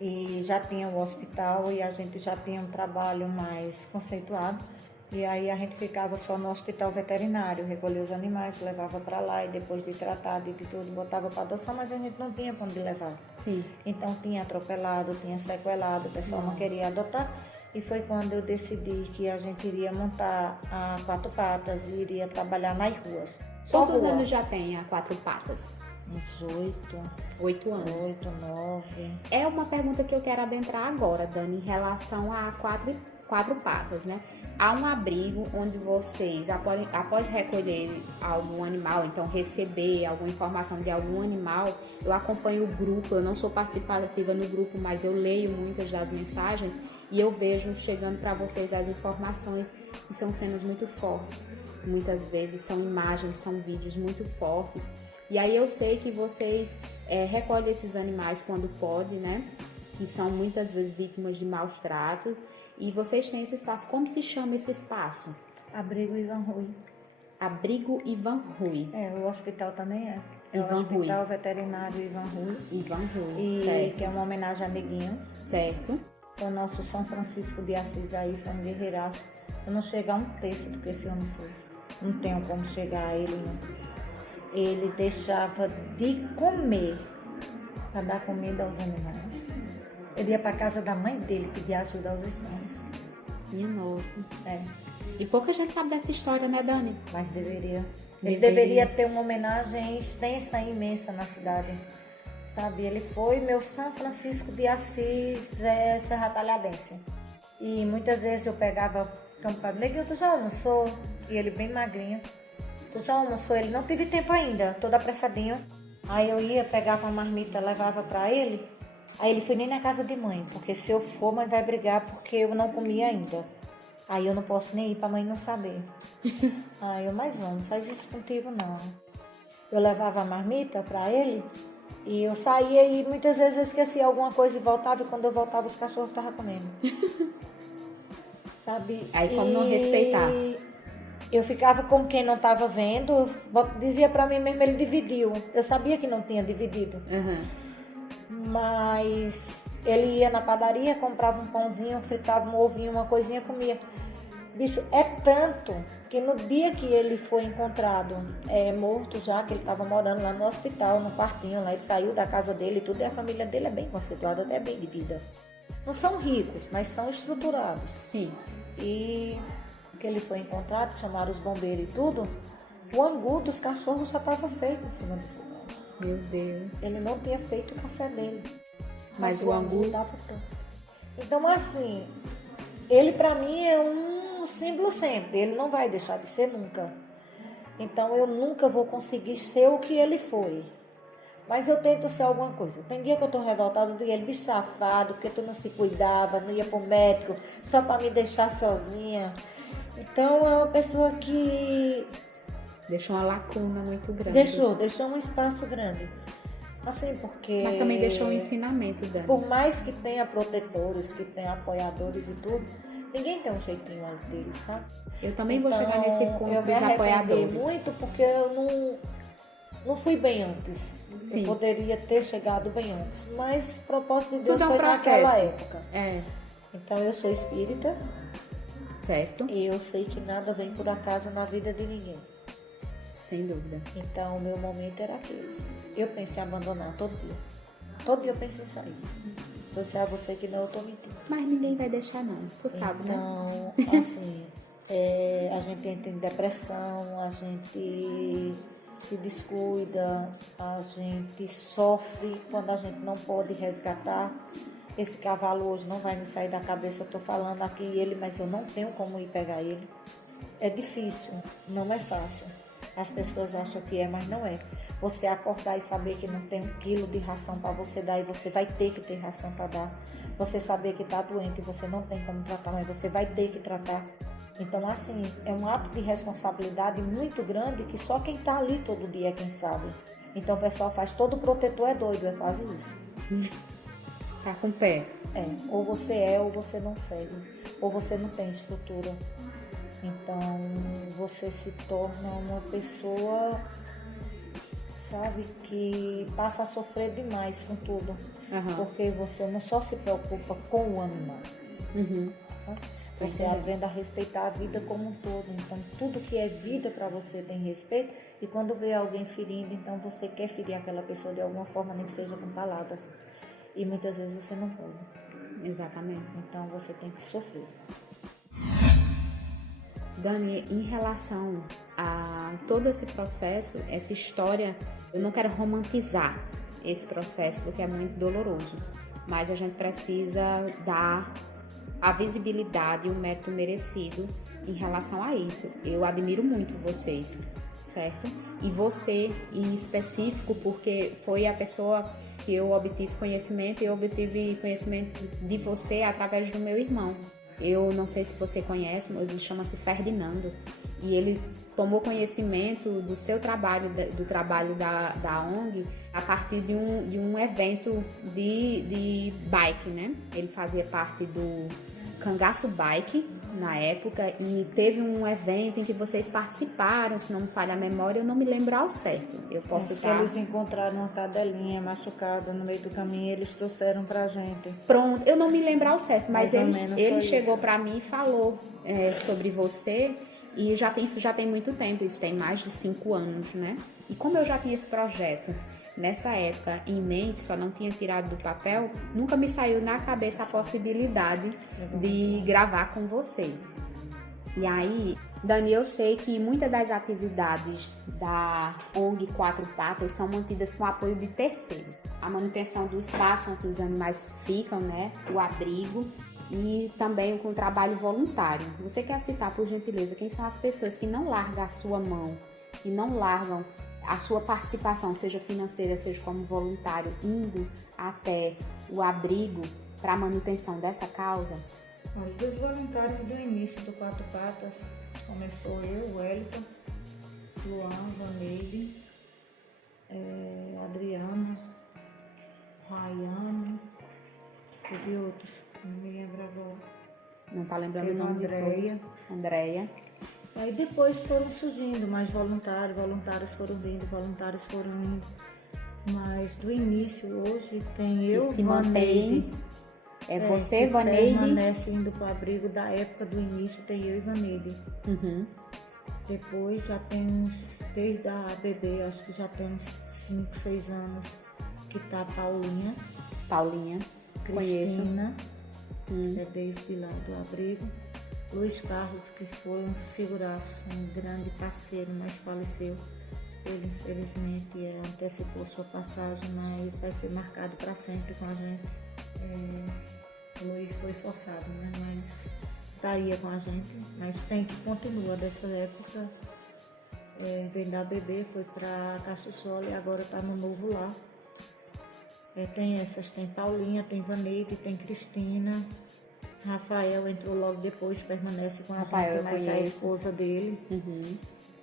e já tinha o hospital e a gente já tinha um trabalho mais conceituado. E aí a gente ficava só no hospital veterinário, recolhia os animais, levava para lá e depois de tratar de tudo, botava para adoção, mas a gente não tinha para onde levar. Sim. Então tinha atropelado, tinha sequelado, o pessoal não queria adotar. E foi quando eu decidi que a gente iria montar a 4 patas e iria trabalhar nas ruas. Quantos anos já tem a 4 patas? Uns 8. 8 anos. 8, 9. É uma pergunta que eu quero adentrar agora, Dani, em relação a quatro patas, né? Há um abrigo onde vocês, após recolher algum animal, então receber alguma informação de algum animal, eu acompanho o grupo, eu não sou participativa no grupo, mas eu leio muitas das mensagens e eu vejo chegando para vocês as informações que são cenas muito fortes. Muitas vezes são imagens, são vídeos muito fortes. E aí eu sei que vocês recolhem esses animais quando pode, né? Que são muitas vezes vítimas de maus tratos. E vocês têm esse espaço. Como se chama esse espaço? Abrigo Ivan Rui. Abrigo Ivan Rui. O hospital também é. Ivan o Hospital Rui. Veterinário Ivan Rui. Ivan Rui, E certo. que é uma homenagem a Neguinho. Certo. O nosso São Francisco de Assis aí foi um guerreiraço. Eu não chego a um terço do que esse homem foi. Não tenho como chegar a ele, não. Ele deixava de comer para dar comida aos animais. Ele ia para casa da mãe dele pedir ajuda aos irmãos. Minha nossa. É, E pouca gente sabe dessa história, né, Dani? mas deveria. Ele deveria ter uma homenagem extensa e imensa na cidade. Sabe, ele foi meu São Francisco de Assis, Serra Talhadense. E muitas vezes eu pegava o padre, Neguinho, tu já almoçou? E ele bem magrinho. Tu já almoçou? Ele não teve tempo ainda, todo apressadinho. Aí eu ia, pegava uma marmita, levava para ele. Aí ele foi nem na casa de mãe, porque se eu for, mãe vai brigar porque eu não comi ainda. Aí eu não posso nem ir pra mãe não saber. Aí eu, mas não faz isso contigo não. Eu levava a marmita pra ele e eu saía e muitas vezes eu esquecia alguma coisa e voltava, e quando eu voltava os cachorros estavam comendo. Sabe? Aí como não respeitar? Eu ficava como quem não estava vendo, dizia para mim mesmo, ele dividiu. Eu sabia que não tinha dividido. Mas ele ia na padaria, comprava um pãozinho, fritava um ovinho, uma coisinha, comia. Bicho, é tanto que no dia que ele foi encontrado morto já, que ele estava morando lá no hospital, no quartinho, lá ele saiu da casa dele e tudo, e a família dele é bem conceituada, até bem de vida. Não são ricos, mas são estruturados. Sim. E que ele foi encontrado, chamaram os bombeiros e tudo, o angu dos cachorros já estava feito em cima do fogão. Meu Deus. Ele não tinha feito o café dele. Mas o angu estava todo. Então, assim, ele para mim é um símbolo sempre. Ele não vai deixar de ser nunca. Então, eu nunca vou conseguir ser o que ele foi. Mas eu tento ser alguma coisa. Tem dia que eu tô revoltada, eu digo, ele bicho safado, porque tu não se cuidava, não ia pro médico, só para me deixar sozinha. Então, é uma pessoa que... deixou uma lacuna muito grande. Deixou um espaço grande. Assim, porque... Mas também deixou um ensinamento, Dani. Por mais que tenha protetores, que tenha apoiadores e tudo, ninguém tem um jeitinho dele, sabe? Eu também vou chegar nesse ponto dos dos apoiadores. Eu me muito porque eu não fui bem antes. Sim. Eu poderia ter chegado bem antes. Mas o propósito de Deus tudo é um foi processo. naquela época. É. Então eu sou espírita. Certo. E eu sei que nada vem por acaso na vida de ninguém. Sem dúvida. Então o meu momento era aquele. Eu pensei em abandonar todo dia. Todo dia eu pensei em sair. Eu disse a você que não, eu tô mentindo. Mas ninguém vai deixar não, tu sabe, né? Então, assim, a gente entra em depressão, a gente se descuida, a gente sofre quando a gente não pode resgatar. Esse cavalo hoje não vai me sair da cabeça, eu tô falando aqui ele, mas eu não tenho como ir pegar ele. É difícil, não é fácil. As pessoas acham que é, mas não é. Você acordar e saber que não tem 1 quilo de ração para você dar e você vai ter que ter ração para dar. Você saber que está doente e você não tem como tratar, mas você vai ter que tratar. Então, assim, é um ato de responsabilidade muito grande que só quem está ali todo dia é quem sabe. Então, o pessoal faz todo protetor é doido, é quase isso. Tá com o pé. Ou você ou você não segue, ou você não tem estrutura. Então, você se torna uma pessoa, sabe, que passa a sofrer demais com tudo. Porque você não só se preocupa com o animal, sabe? Você aprende a respeitar a vida como um todo. Então, tudo que é vida para você tem respeito. E quando vê alguém ferindo, então você quer ferir aquela pessoa de alguma forma, nem que seja com palavras. E muitas vezes você não pode. Exatamente. Então, você tem que sofrer. Dani, em relação a todo esse processo, essa história, eu não quero romantizar esse processo porque é muito doloroso, mas a gente precisa dar a visibilidade e o mérito merecido em relação a isso. Eu admiro muito vocês, certo? E você em específico, porque foi a pessoa que eu obtive conhecimento, e eu obtive conhecimento de você através do meu irmão. Eu não sei se você conhece, mas ele chama-se Ferdinando. E ele tomou conhecimento do seu trabalho, do trabalho da ONG, a partir de um evento de bike, né? Ele fazia parte do Cangaço Bike, na época, e teve um evento em que vocês participaram, se não me falha a memória, eu não me lembro ao certo. Eu posso estar... Eles encontraram uma cadelinha machucada no meio do caminho e eles trouxeram pra gente. Pronto, eu não me lembro ao certo, mas ele chegou isso. Pra mim e falou sobre você, e isso já tem muito tempo, isso tem mais de 5 anos, né? E como eu já tinha esse projeto nessa época em mente, só não tinha tirado do papel, nunca me saiu na cabeça a possibilidade de gravar com você. E aí, Dani, eu sei que muitas das atividades da ONG Quatro Patas são mantidas com apoio de terceiro. A manutenção do espaço onde os animais ficam, né? O abrigo e também com trabalho voluntário. Você quer citar, por gentileza, quem são as pessoas que não largam a sua mão, que não largam a sua participação, seja financeira, seja como voluntário, indo até o abrigo para a manutenção dessa causa? Olha, dos voluntários do início do Quatro Patas, começou eu, Wellington, Luan, Vaneide, Adriana, Rayane, teve outros, não me lembro agora. Não tá lembrando teve o nome Andréia. de todos. Andréia. Aí depois foram surgindo mais voluntários foram vindo, voluntários foram indo. Mas do início, hoje, tem eu, se Vaneide. É você, Vaneide? Permanece indo para o abrigo da época do início, tem eu e Vaneide. Uhum. Depois já tem desde a bebê, acho que já tem uns 5, 6 anos, que tá a Paulinha. Cristina, é desde lá do abrigo. Luiz Carlos, que foi um figuraço, um grande parceiro, mas faleceu. Ele, infelizmente, antecipou sua passagem, mas vai ser marcado para sempre com a gente. O Luiz foi forçado, né? Mas estaria com a gente. Mas tem que continua dessa época. Vem da bebê, foi para Caxichola e agora está no novo lá. Tem Paulinha, tem Vaneide, tem Cristina. Rafael entrou logo depois, permanece com a gente, mas é a esposa dele. Uhum.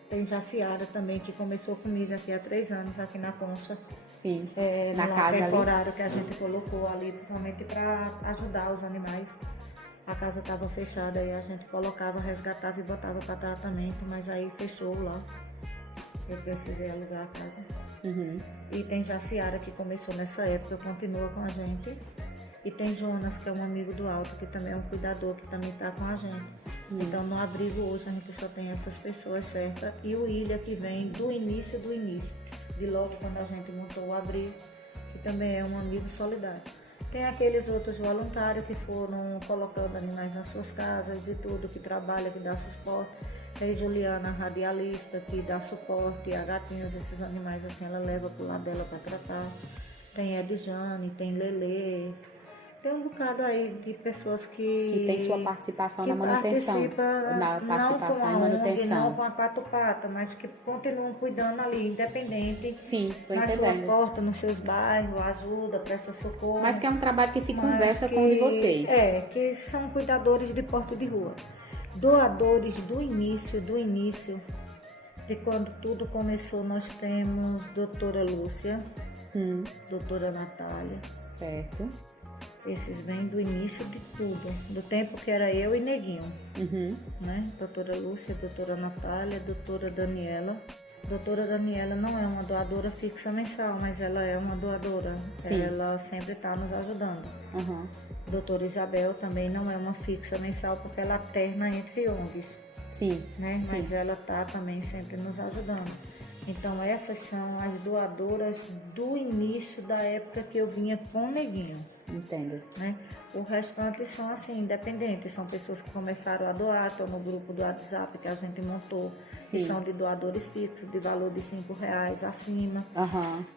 Tem Jaciara também, que começou comigo aqui há 3 anos, aqui na Concha. Sim, na casa temporário ali que a gente colocou ali, principalmente para ajudar os animais. A casa estava fechada e a gente colocava, resgatava e botava para tratamento, mas aí fechou lá. Eu precisei alugar a casa. Uhum. E tem Jaciara, que começou nessa época, continua com a gente. E tem Jonas, que é um amigo do Alto, que também é um cuidador, que também está com a gente. Então, no abrigo hoje, a gente só tem essas pessoas certas. E o Ilha, que vem do início, de logo quando a gente montou o abrigo, que também é um amigo solidário. Tem aqueles outros voluntários que foram colocando animais nas suas casas e tudo, que trabalha, que dá suporte. Tem Juliana, radialista, que dá suporte a gatinhos, esses animais assim, ela leva pro lado dela para tratar. Tem Edjane, tem Lelê. Tem um bocado aí de pessoas que tem sua participação na manutenção. Não com a 4 patas, mas que continuam cuidando ali, independente. Sim, tô nas entendendo. suas portas, nos seus bairros, ajuda, presta socorro. Mas que é um trabalho que se conversa com o de vocês. Que são cuidadores de porta de rua. Doadores do início, de quando tudo começou, nós temos doutora Lúcia, doutora Natália. Certo. Esses vêm do início de tudo, do tempo que era eu e Neguinho, né? Doutora Lúcia, doutora Natália, doutora Daniela. Doutora Daniela não é uma doadora fixa mensal, mas ela é uma doadora. Sim. Ela sempre está nos ajudando. Doutora Isabel também não é uma fixa mensal, porque ela alterna entre ONGs. Sim. Né? Sim. Mas ela está também sempre nos ajudando. Então essas são as doadoras do início da época que eu vinha com o Neguinho. Entendo. Né? O restante são assim, independentes, são pessoas que começaram a doar, estão no grupo do WhatsApp que a gente montou, que são de doadores fixos, de valor de R$5 acima,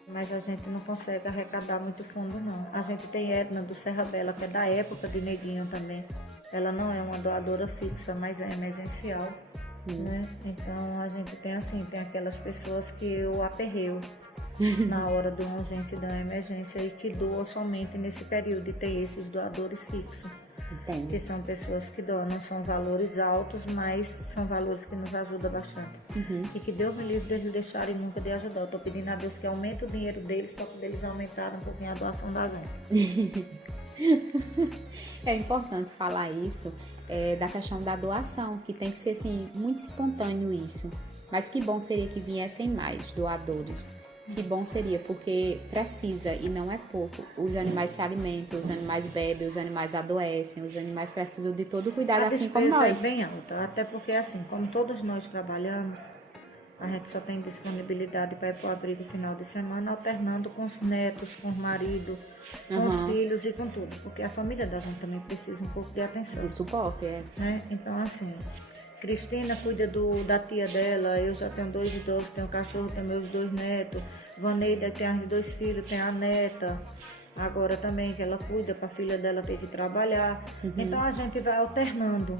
mas a gente não consegue arrecadar muito fundo não. A gente tem Edna do Serra Bela, que é da época de Neguinho também, ela não é uma doadora fixa, mas é emergencial. Né? Então a gente tem assim, tem aquelas pessoas que eu aperreio na hora de uma urgência e de uma emergência e que doam somente nesse período, e tem esses doadores fixos. Entendi. Que são pessoas que doam, não são valores altos, mas são valores que nos ajudam bastante. E que Deus me livre deles deixarem nunca de ajudar. Eu estou pedindo a Deus que aumente o dinheiro deles para poder eles aumentarem um pouquinho a doação da gente. É importante falar isso, da questão da doação, que tem que ser assim, muito espontâneo isso. Mas que bom seria que viessem mais doadores. Que bom seria, porque precisa, e não é pouco, os animais se alimentam, os animais bebem, os animais adoecem, os animais precisam de todo cuidado, assim como nós. A despesa é bem alta, até porque assim, como todos nós trabalhamos, a gente só tem disponibilidade para ir para o abrigo final de semana, alternando com os netos, com o marido, com os filhos e com tudo, porque a família da gente também precisa um pouco de atenção. De suporte, né? Então assim, Cristina cuida da tia dela, eu já tenho 2 idosos, tenho um cachorro, tenho meus 2 netos, Vaneida tem as 2 filhos, tem a neta, agora também que ela cuida para a filha dela ter que trabalhar. Então a gente vai alternando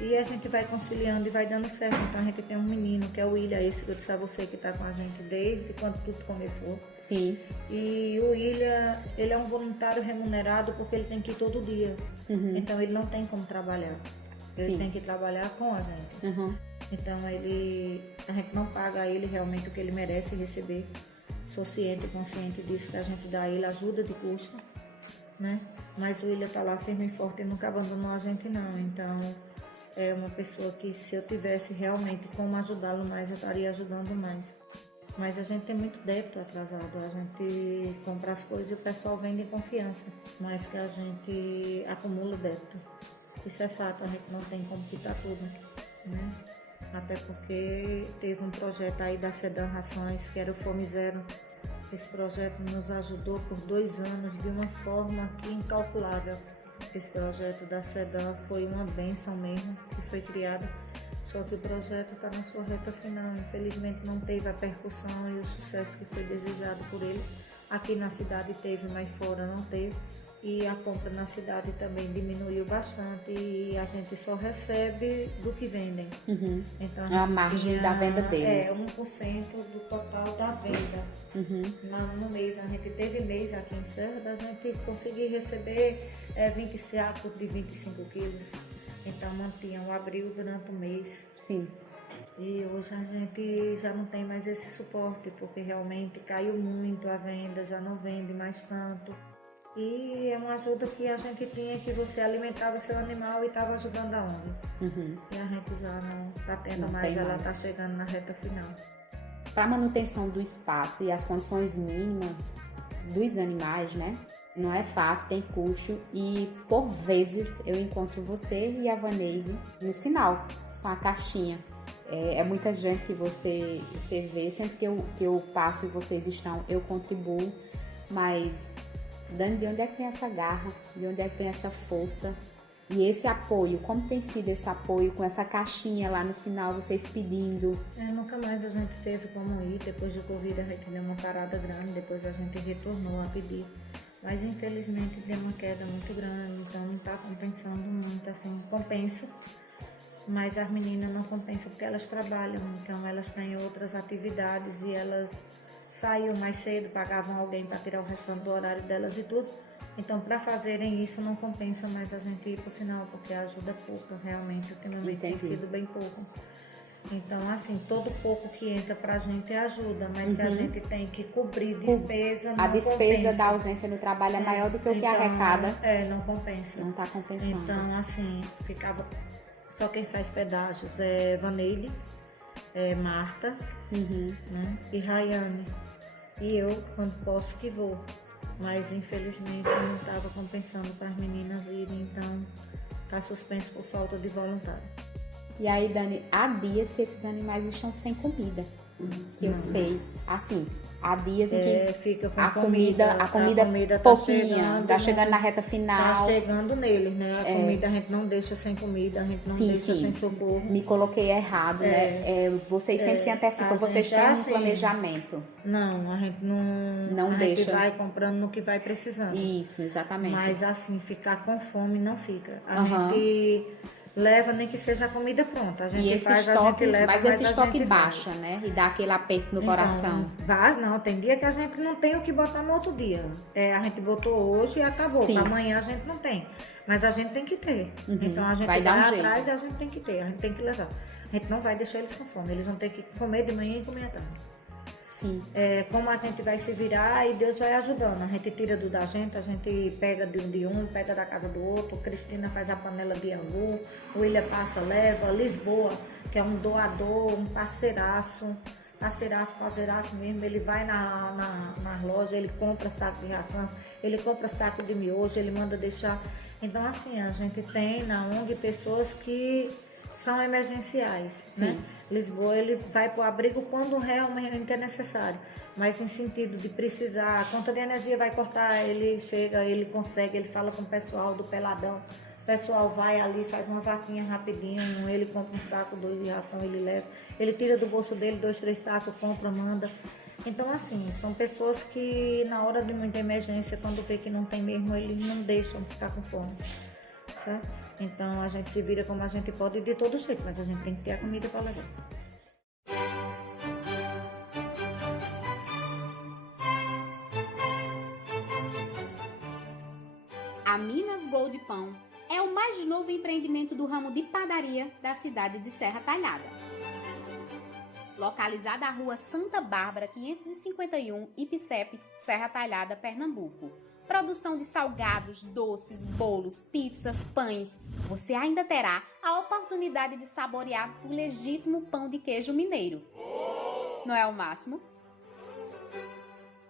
e a gente vai conciliando e vai dando certo. Então a gente tem um menino que é o William, esse que eu disse a você, que está com a gente desde quando tudo começou. Sim. E o William, ele é um voluntário remunerado porque ele tem que ir todo dia, então ele não tem como trabalhar. Ele tem que trabalhar com a gente. Então a gente não paga a ele realmente o que ele merece receber. Sou ciente e consciente disso, que a gente dá a ele ajuda de custo, né? Mas o William tá lá firme e forte e nunca abandonou a gente não. Então é uma pessoa que, se eu tivesse realmente como ajudá-lo mais, eu estaria ajudando mais. Mas a gente tem muito débito atrasado, a gente compra as coisas e o pessoal vende em confiança, mas que a gente acumula débito. Isso é fato, a gente não tem como quitar tudo, né? Até porque teve um projeto aí da Sedan Rações, que era o Fome Zero. Esse projeto nos ajudou por 2 anos de uma forma que incalculável. Esse projeto da Sedan foi uma bênção mesmo, que foi criado. Só que o projeto está na sua reta final. Infelizmente não teve a percussão e o sucesso que foi desejado por ele. Aqui na cidade teve, mas fora não teve. E a compra na cidade também diminuiu bastante e a gente só recebe do que vendem. Uhum. Então, a margem da venda deles. 1% do total da venda. Uhum. No mês, a gente teve mês aqui em Serra da gente conseguir receber 20 sacos de 25 quilos. Então mantinha o abril durante o mês. Sim. E hoje a gente já não tem mais esse suporte, porque realmente caiu muito a venda, já não vende mais tanto. E é uma ajuda que a gente tinha, que você alimentava o seu animal e estava ajudando a ONG. Uhum. E a gente já não está tendo não mais, ela mais. está chegando na reta final. Para a manutenção do espaço e as condições mínimas dos animais, né? Não é fácil, tem custo e por vezes eu encontro você e a Vaneide no sinal, com a caixinha. É muita gente que você vê, sempre que eu passo e vocês estão, eu contribuo, mas Dani, de onde é que tem essa garra? De onde é que tem essa força? E esse apoio, como tem sido esse apoio com essa caixinha lá no sinal, vocês pedindo? Nunca mais a gente teve como ir, depois do Covid a gente deu uma parada grande, depois a gente retornou a pedir. Mas infelizmente deu uma queda muito grande, então não está compensando muito, assim, compensa. Mas as meninas não compensam porque elas trabalham, então elas têm outras atividades e elas saíam mais cedo, pagavam alguém para tirar o restante do horário delas e tudo. Então, para fazerem isso, não compensa mais a gente ir para o sinal, porque ajuda pouco, realmente, ultimamente tem sido bem pouco. Então, assim, todo pouco que entra para a gente ajuda, mas se a gente tem que cobrir despesa, não a despesa compensa. da ausência no trabalho é maior do que o que arrecada. Não compensa. Não está compensando. Então, assim, ficava... Só quem faz pedágios é Vaneide, Marta, né, e Rayane. E eu, quando posso, que vou. Mas, infelizmente, não estava compensando para as meninas irem, então está suspenso por falta de voluntário. E aí, Dani, há dias que esses animais estão sem comida, que eu sei. Assim, há dias em que fica com a comida pouquinha, tá chegando na reta final. Tá chegando neles, né? A comida a gente não deixa sem comida, a gente não deixa sem socorro. Me coloquei errado, né? Vocês sempre se antecipam, vocês têm um planejamento. Não, a gente não deixa. A gente vai comprando no que vai precisando. Isso, exatamente. Mas assim, ficar com fome não fica. A gente leva, nem que seja a comida pronta. A gente faz, a gente leva, mas esse estoque baixa, né? E dá aquele aperto no coração. Não, tem dia que a gente não tem o que botar no outro dia. A gente botou hoje e acabou. Amanhã a gente não tem. Mas a gente tem que ter. Então a gente vai atrás e a gente tem que ter. A gente tem que levar. A gente não vai deixar eles com fome. Eles vão ter que comer de manhã e comer à tarde. Sim. Como a gente vai se virar e Deus vai ajudando. A gente tira do da gente, a gente pega de um, pega da casa do outro. Cristina faz a panela de angu, o William passa, leva. Lisboa, que é um doador, um parceiraço mesmo. Ele vai na loja, ele compra saco de ração, ele compra saco de miojo, ele manda deixar. Então, assim, a gente tem na ONG pessoas que são emergenciais, né? Lisboa, ele vai para o abrigo quando realmente é necessário, mas em sentido de precisar, a conta de energia vai cortar, ele chega, ele consegue, ele fala com o pessoal do Peladão, o pessoal vai ali, faz uma vaquinha rapidinho, ele compra um saco, 2 de ração, ele leva, ele tira do bolso dele 2, 3 sacos, compra, manda. Então, assim, são pessoas que na hora de muita emergência, quando vê que não tem mesmo, eles não deixam de ficar com fome, certo? Então a gente se vira como a gente pode de todo jeito, mas a gente tem que ter a comida para levar. A Minas Gold Pão é o mais novo empreendimento do ramo de padaria da cidade de Serra Talhada. Localizada na rua Santa Bárbara, 551, Ipicep, Serra Talhada, Pernambuco. produção de salgados, doces, bolos, pizzas, pães, você ainda terá a oportunidade de saborear o legítimo pão de queijo mineiro. Não é o máximo?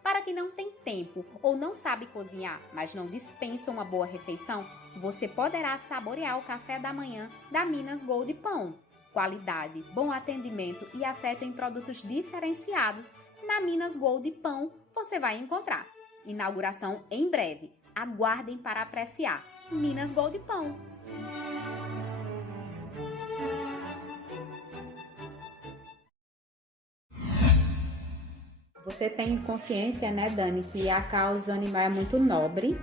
Para quem não tem tempo ou não sabe cozinhar, mas não dispensa uma boa refeição, você poderá saborear o café da manhã da Minas Gold Pão. Qualidade, bom atendimento e afeto em produtos diferenciados na Minas Gold Pão você vai encontrar. Inauguração em breve. Aguardem para apreciar. Minas Gold Pão. Você tem consciência, né, Dani, que a causa animal é muito nobre,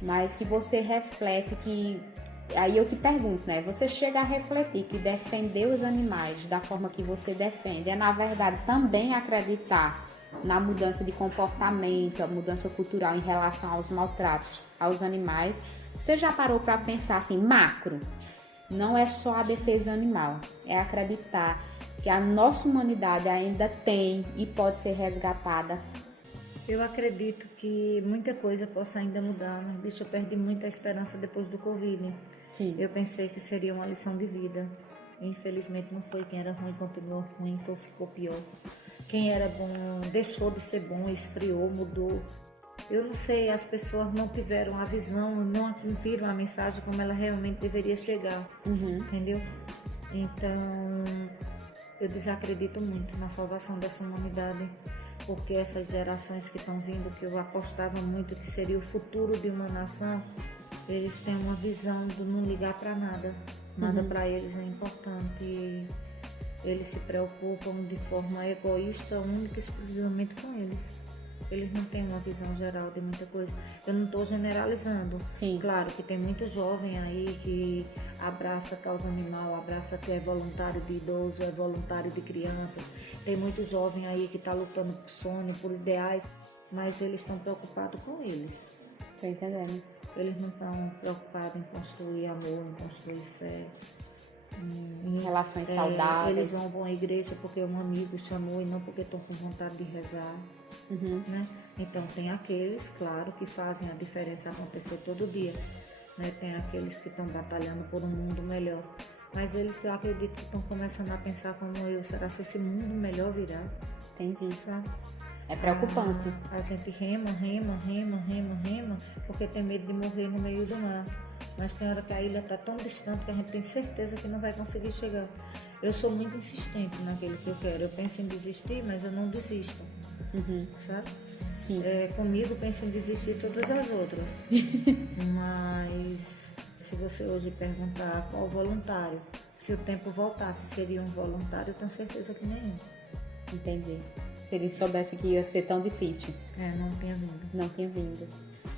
mas que você reflete que... Aí eu te pergunto, né? Você chega a refletir que defender os animais da forma que você defende é, na verdade, também acreditar na mudança de comportamento, a mudança cultural em relação aos maltratos aos animais. Você já parou para pensar assim, macro? Não é só a defesa animal, é acreditar que a nossa humanidade ainda tem e pode ser resgatada. Eu acredito que muita coisa possa ainda mudar, mas bicho, eu perdi muita esperança depois do Covid. Sim. Eu pensei que seria uma lição de vida. Infelizmente não foi. Quem era ruim continuou ruim, ficou pior. Quem era bom deixou de ser bom, esfriou, mudou. Eu não sei, as pessoas não tiveram a visão, não viram a mensagem como ela realmente deveria chegar, entendeu? Então, eu desacredito muito na salvação dessa humanidade, porque essas gerações que estão vindo, que eu apostava muito que seria o futuro de uma nação, eles têm uma visão de não ligar para nada. Nada para eles é importante. Eles se preocupam de forma egoísta, única e exclusivamente com eles. Eles não têm uma visão geral de muita coisa. Eu não estou generalizando. Sim. Claro que tem muito jovem aí que abraça a causa animal, abraça que é voluntário de idoso, é voluntário de crianças. Tem muito jovem aí que está lutando por sonho, por ideais, mas eles estão preocupados com eles. Estou entendendo. Eles não estão preocupados em construir amor, em construir fé. Em relações saudáveis. Eles vão à igreja porque um amigo chamou e não porque estão com vontade de rezar. Né? Então tem aqueles, claro, que fazem a diferença acontecer todo dia. Né? Tem aqueles que estão batalhando por um mundo melhor. Mas eles, eu acredito que estão começando a pensar como eu. Será que esse mundo melhor virá? Entendi. Sabe? É preocupante. A gente rema, porque tem medo de morrer no meio do mar. Mas tem hora que a ilha está tão distante que a gente tem certeza que não vai conseguir chegar. Eu sou muito insistente naquilo que eu quero. Eu penso em desistir, mas eu não desisto. Sabe? Sim. Comigo, penso em desistir todas as outras. Mas se você hoje perguntar qual voluntário, se o tempo voltasse, seria um voluntário, eu tenho certeza que nenhum. Entendi. Se ele soubesse que ia ser tão difícil. Não tinha vindo. Não tinha vindo.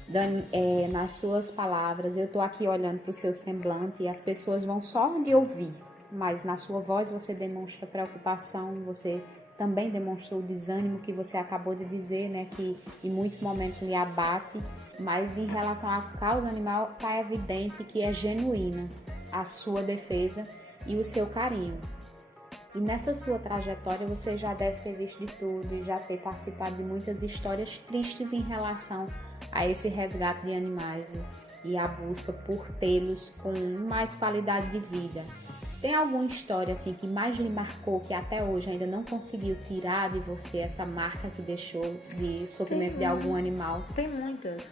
Dani, nas suas palavras, eu estou aqui olhando para o seu semblante e as pessoas vão só lhe ouvir, mas na sua voz você demonstra preocupação, você também demonstrou o desânimo que você acabou de dizer, né, que em muitos momentos lhe abate, mas em relação à causa animal, está evidente que é genuína a sua defesa e o seu carinho. E nessa sua trajetória você já deve ter visto de tudo e já ter participado de muitas histórias tristes em relação a esse resgate de animais e a busca por tê-los com mais qualidade de vida. Tem alguma história assim que mais lhe marcou, que até hoje ainda não conseguiu tirar de você essa marca que deixou de sofrimento de algum animal? Tem muitas.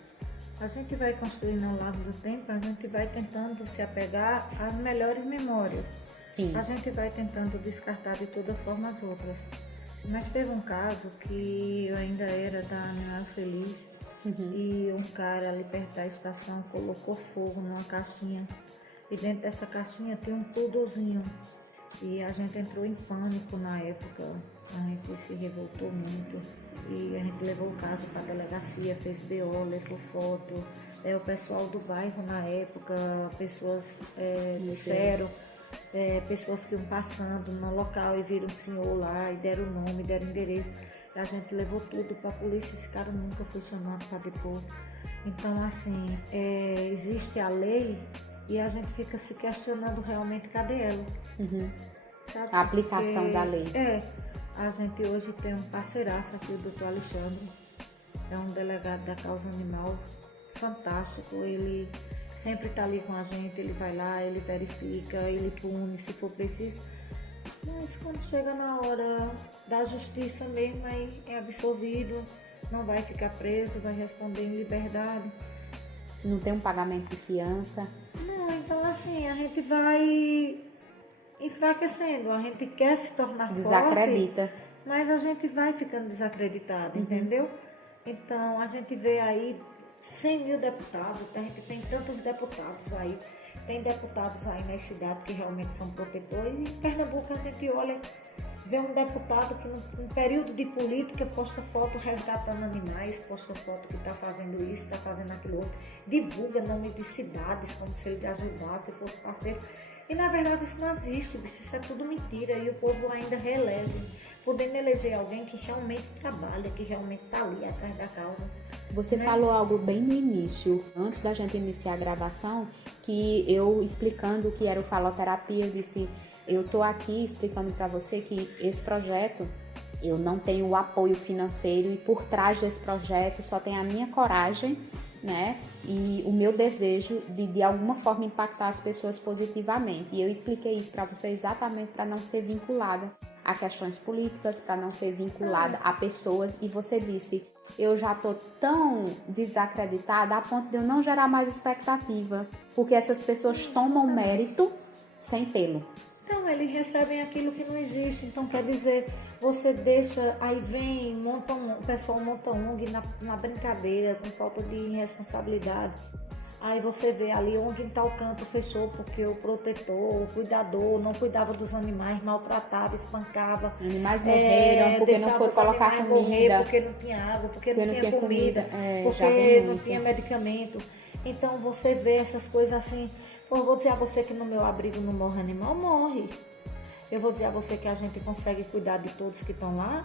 A gente vai construindo ao longo do tempo, a gente vai tentando se apegar às melhores memórias. Sim. A gente vai tentando descartar de toda forma as outras. Mas teve um caso que eu ainda era da Animal Feliz e um cara ali perto da estação colocou fogo numa caixinha. E dentro dessa caixinha tinha um poodlezinho. E a gente entrou em pânico na época. A gente se revoltou muito. E a gente levou o caso para a delegacia, fez BO, levou foto. O pessoal do bairro na época, pessoas disseram, pessoas que iam passando no local e viram o senhor lá e deram o nome, deram o endereço. A gente levou tudo para a polícia, esse cara nunca foi chamado para depor. Então, assim, existe a lei e a gente fica se questionando realmente cadê ela. Sabe? A aplicação da lei. A gente hoje tem um parceiraço aqui, o doutor Alexandre, é um delegado da causa animal, fantástico, ele sempre está ali com a gente, ele vai lá, ele verifica, ele pune se for preciso. Mas quando chega na hora da justiça mesmo, aí é absolvido, não vai ficar preso, vai responder em liberdade. Não tem um pagamento de fiança? Não, então assim, a gente vai enfraquecendo, a gente quer se tornar Desacredita. forte, mas a gente vai ficando desacreditado, entendeu? Então, a gente vê aí 100 mil deputados, a gente tem tantos deputados aí, tem deputados aí nas cidades que realmente são protetores, e em Pernambuco a gente olha, vê um deputado que no período de política posta foto resgatando animais, posta foto que está fazendo isso, está fazendo aquilo outro, divulga nome de cidades como se ele ajudasse, fosse parceiro. E na verdade isso não existe, bicho, isso é tudo mentira, e o povo ainda reelege, podendo eleger alguém que realmente trabalha, que realmente está ali atrás da causa. Você falou algo bem no início, antes da gente iniciar a gravação, que eu explicando o que era o Faloterapia, eu disse, eu estou aqui explicando para você que esse projeto, eu não tenho o apoio financeiro e por trás desse projeto só tem a minha coragem, né? E o meu desejo de alguma forma impactar as pessoas positivamente. E eu expliquei isso para você exatamente para não ser vinculada a questões políticas, para não ser vinculada a pessoas. E você disse, eu já tô tão desacreditada a ponto de eu não gerar mais expectativa, porque essas pessoas tomam mérito sem tê-lo. Então, eles recebem aquilo que não existe. Então, quer dizer, você deixa, aí vem, o pessoal monta ONG na brincadeira, com falta de responsabilidade. Aí você vê ali ONG em tal canto fechou porque o protetor, o cuidador não cuidava dos animais, maltratava, espancava. Animais morreram porque não foi colocar comida. Porque não tinha água, porque não tinha comida, porque não tinha medicamento. Então, você vê essas coisas assim. Eu vou dizer a você que no meu abrigo não morre animal, morre. Eu vou dizer a você que a gente consegue cuidar de todos que estão lá,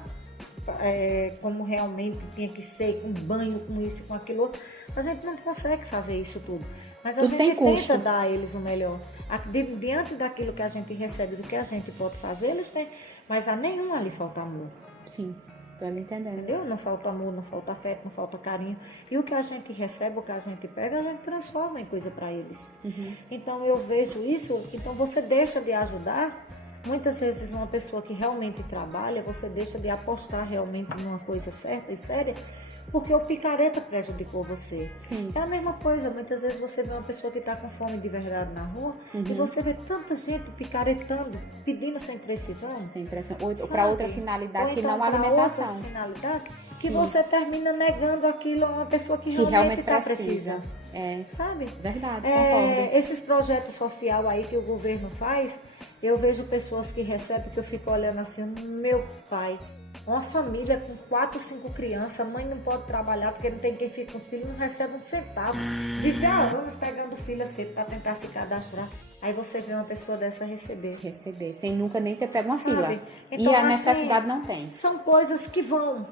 como realmente tinha que ser, com banho, com isso, com aquilo outro. A gente não consegue fazer isso tudo. Mas a gente tenta dar a eles o melhor. Diante daquilo que a gente recebe, do que a gente pode fazer, eles têm. Mas a nenhum ali falta amor. Sim. Tô entendendo. Entendeu? Não falta amor, não falta afeto, não falta carinho. E o que a gente recebe, o que a gente pega, a gente transforma em coisa para eles. Então eu vejo isso, então você deixa de ajudar. Muitas vezes uma pessoa que realmente trabalha, você deixa de apostar realmente numa coisa certa e séria, porque o picareta prejudicou você. Sim. É a mesma coisa, muitas vezes você vê uma pessoa que está com fome de verdade na rua e você vê tanta gente picaretando, pedindo sem precisão. Sem pressão. Ou para outra finalidade, que não a alimentação. Outra finalidade, que você termina negando aquilo a uma pessoa que realmente está precisando. Sabe? Verdade, concordo. Esses projetos sociais aí que o governo faz, eu vejo pessoas que recebem, que eu fico olhando assim, meu pai, uma família com 4, 5 crianças, a mãe não pode trabalhar porque não tem quem fique com os filhos, não recebe um centavo. Vive há anos pegando filha cedo para tentar se cadastrar. Aí você vê uma pessoa dessa receber, sem nunca nem ter pego uma fila. Então, e a necessidade não tem. São coisas que vão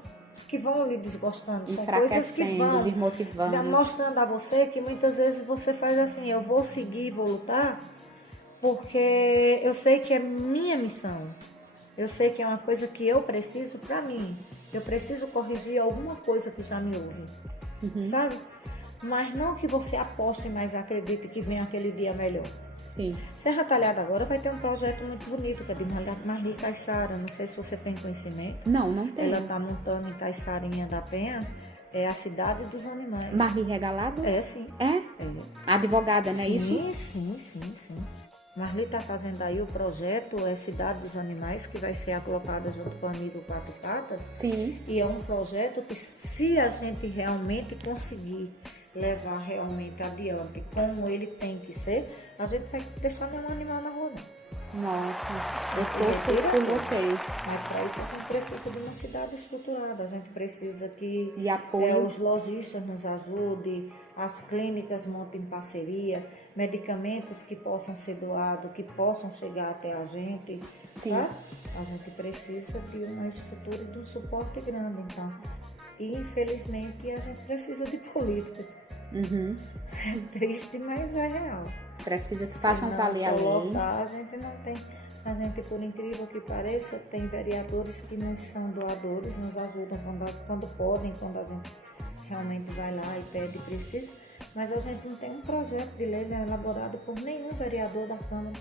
lhe desgostando, são coisas que vão desmotivando, mostrando a você que muitas vezes você faz assim, eu vou seguir, vou lutar, porque eu sei que é minha missão, eu sei que é uma coisa que eu preciso para mim, eu preciso corrigir alguma coisa que já me ouve, sabe? Mas não que você aposte, mas acredite que vem aquele dia melhor. Sim. Serra Talhada agora vai ter um projeto muito bonito, que é de Marli Caiçara. Não sei se você tem conhecimento. Não tenho. Ela está montando em Caiçarinha da Penha, a cidade dos animais. Marli Regalado? Sim. Advogada, não é isso? Sim. Marli está fazendo aí o projeto, Cidade dos Animais, que vai ser agrupado junto com o amigo Quatro Patas. Sim. E é um projeto que, se a gente realmente conseguir levar realmente adiante como ele tem que ser, a gente vai deixar nenhum animal na rua, não. Nossa, eu torço por vocês. Mas para isso a gente precisa de uma cidade estruturada, a gente precisa que apoio. Os lojistas nos ajudem, as clínicas montem parceria, medicamentos que possam ser doados, que possam chegar até a gente, sabe? A gente precisa de uma estrutura e de um suporte grande, então. E infelizmente a gente precisa de políticos. É triste, mas é real. Precisa que façam valer a lei. A gente não tem. A gente, por incrível que pareça, tem vereadores que nos são doadores, nos ajudam quando podem, quando a gente realmente vai lá e pede e precisa. mas a gente não tem um projeto de lei elaborado por nenhum vereador da Câmara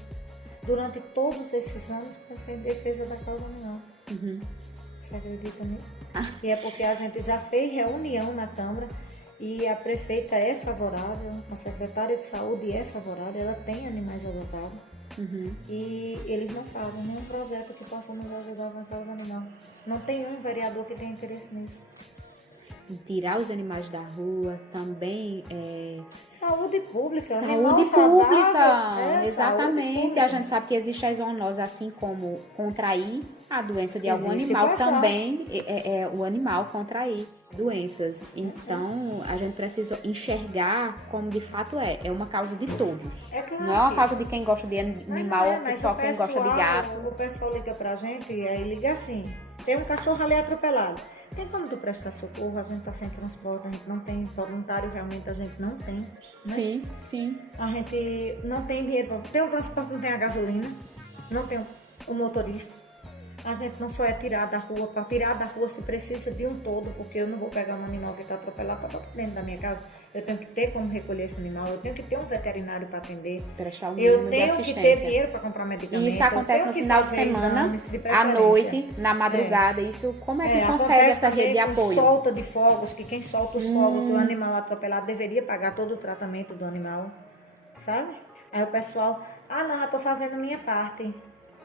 durante todos esses anos para defesa da causa animal. Você acredita nisso? E é porque a gente já fez reunião na Câmara e a prefeita é favorável, a secretária de saúde é favorável, ela tem animais adotados. E eles não fazem nenhum projeto que possa nos ajudar com a causa animal. Não tem um vereador que tenha interesse nisso. Tirar os animais da rua também Saúde pública. Saúde pública, exatamente. Saúde pública. A gente sabe que existe a zoonose, assim como contrair a doença de algum Existe animal, passar. também é o animal contrair doenças. Então, a gente precisa enxergar como de fato é uma causa de todos. É claro Não é uma que- causa de quem gosta de animal, mas só o quem gosta de gato. O pessoal liga pra gente e aí liga assim, tem um cachorro ali atropelado. Tem como tu prestar socorro? A gente tá sem transporte, a gente não tem voluntário, realmente a gente não tem. Né? Sim, sim. A gente não tem dinheiro pra... Tem o transporte, não tem a gasolina, não tem o motorista. A gente não só é tirar da rua, para tirar da rua se precisa de um todo, porque eu não vou pegar um animal que está atropelado para botar dentro da minha casa. Eu tenho que ter como recolher esse animal, eu tenho que ter um veterinário para atender. Prestar o Eu mínimo de tenho que assistência. ter dinheiro para comprar medicamento. E isso acontece no final de semana, à noite, na madrugada. Isso, como é que consegue essa rede de apoio? Solta de fogos, que quem solta os fogos do animal atropelado deveria pagar todo o tratamento do animal, sabe? Aí o pessoal, não, eu tô fazendo minha parte.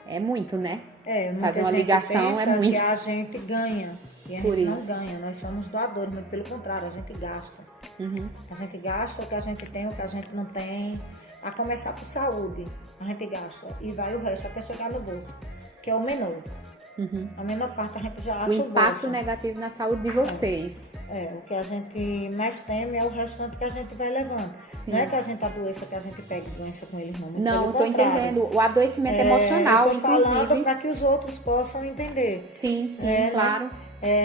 É muito, né? Muita Fazer uma gente ligação pensa é muito. que a gente ganha. E a Por gente isso. não ganha, nós somos doadores, mas pelo contrário, a gente gasta. A gente gasta o que a gente tem, o que a gente não tem. A começar por saúde, a gente gasta. E vai o resto até chegar no bolso, que é o menor. A menor parte a gente já acha O impacto bolso. negativo na saúde de vocês. O que a gente mais teme é o restante que a gente vai levando. Sim. Não é que a gente adoeça, que a gente pegue doença com eles, não. Não, Pelo estou contrário. entendendo. O adoecimento emocional, eu tô falando inclusive. para que os outros possam entender. Sim, né? claro.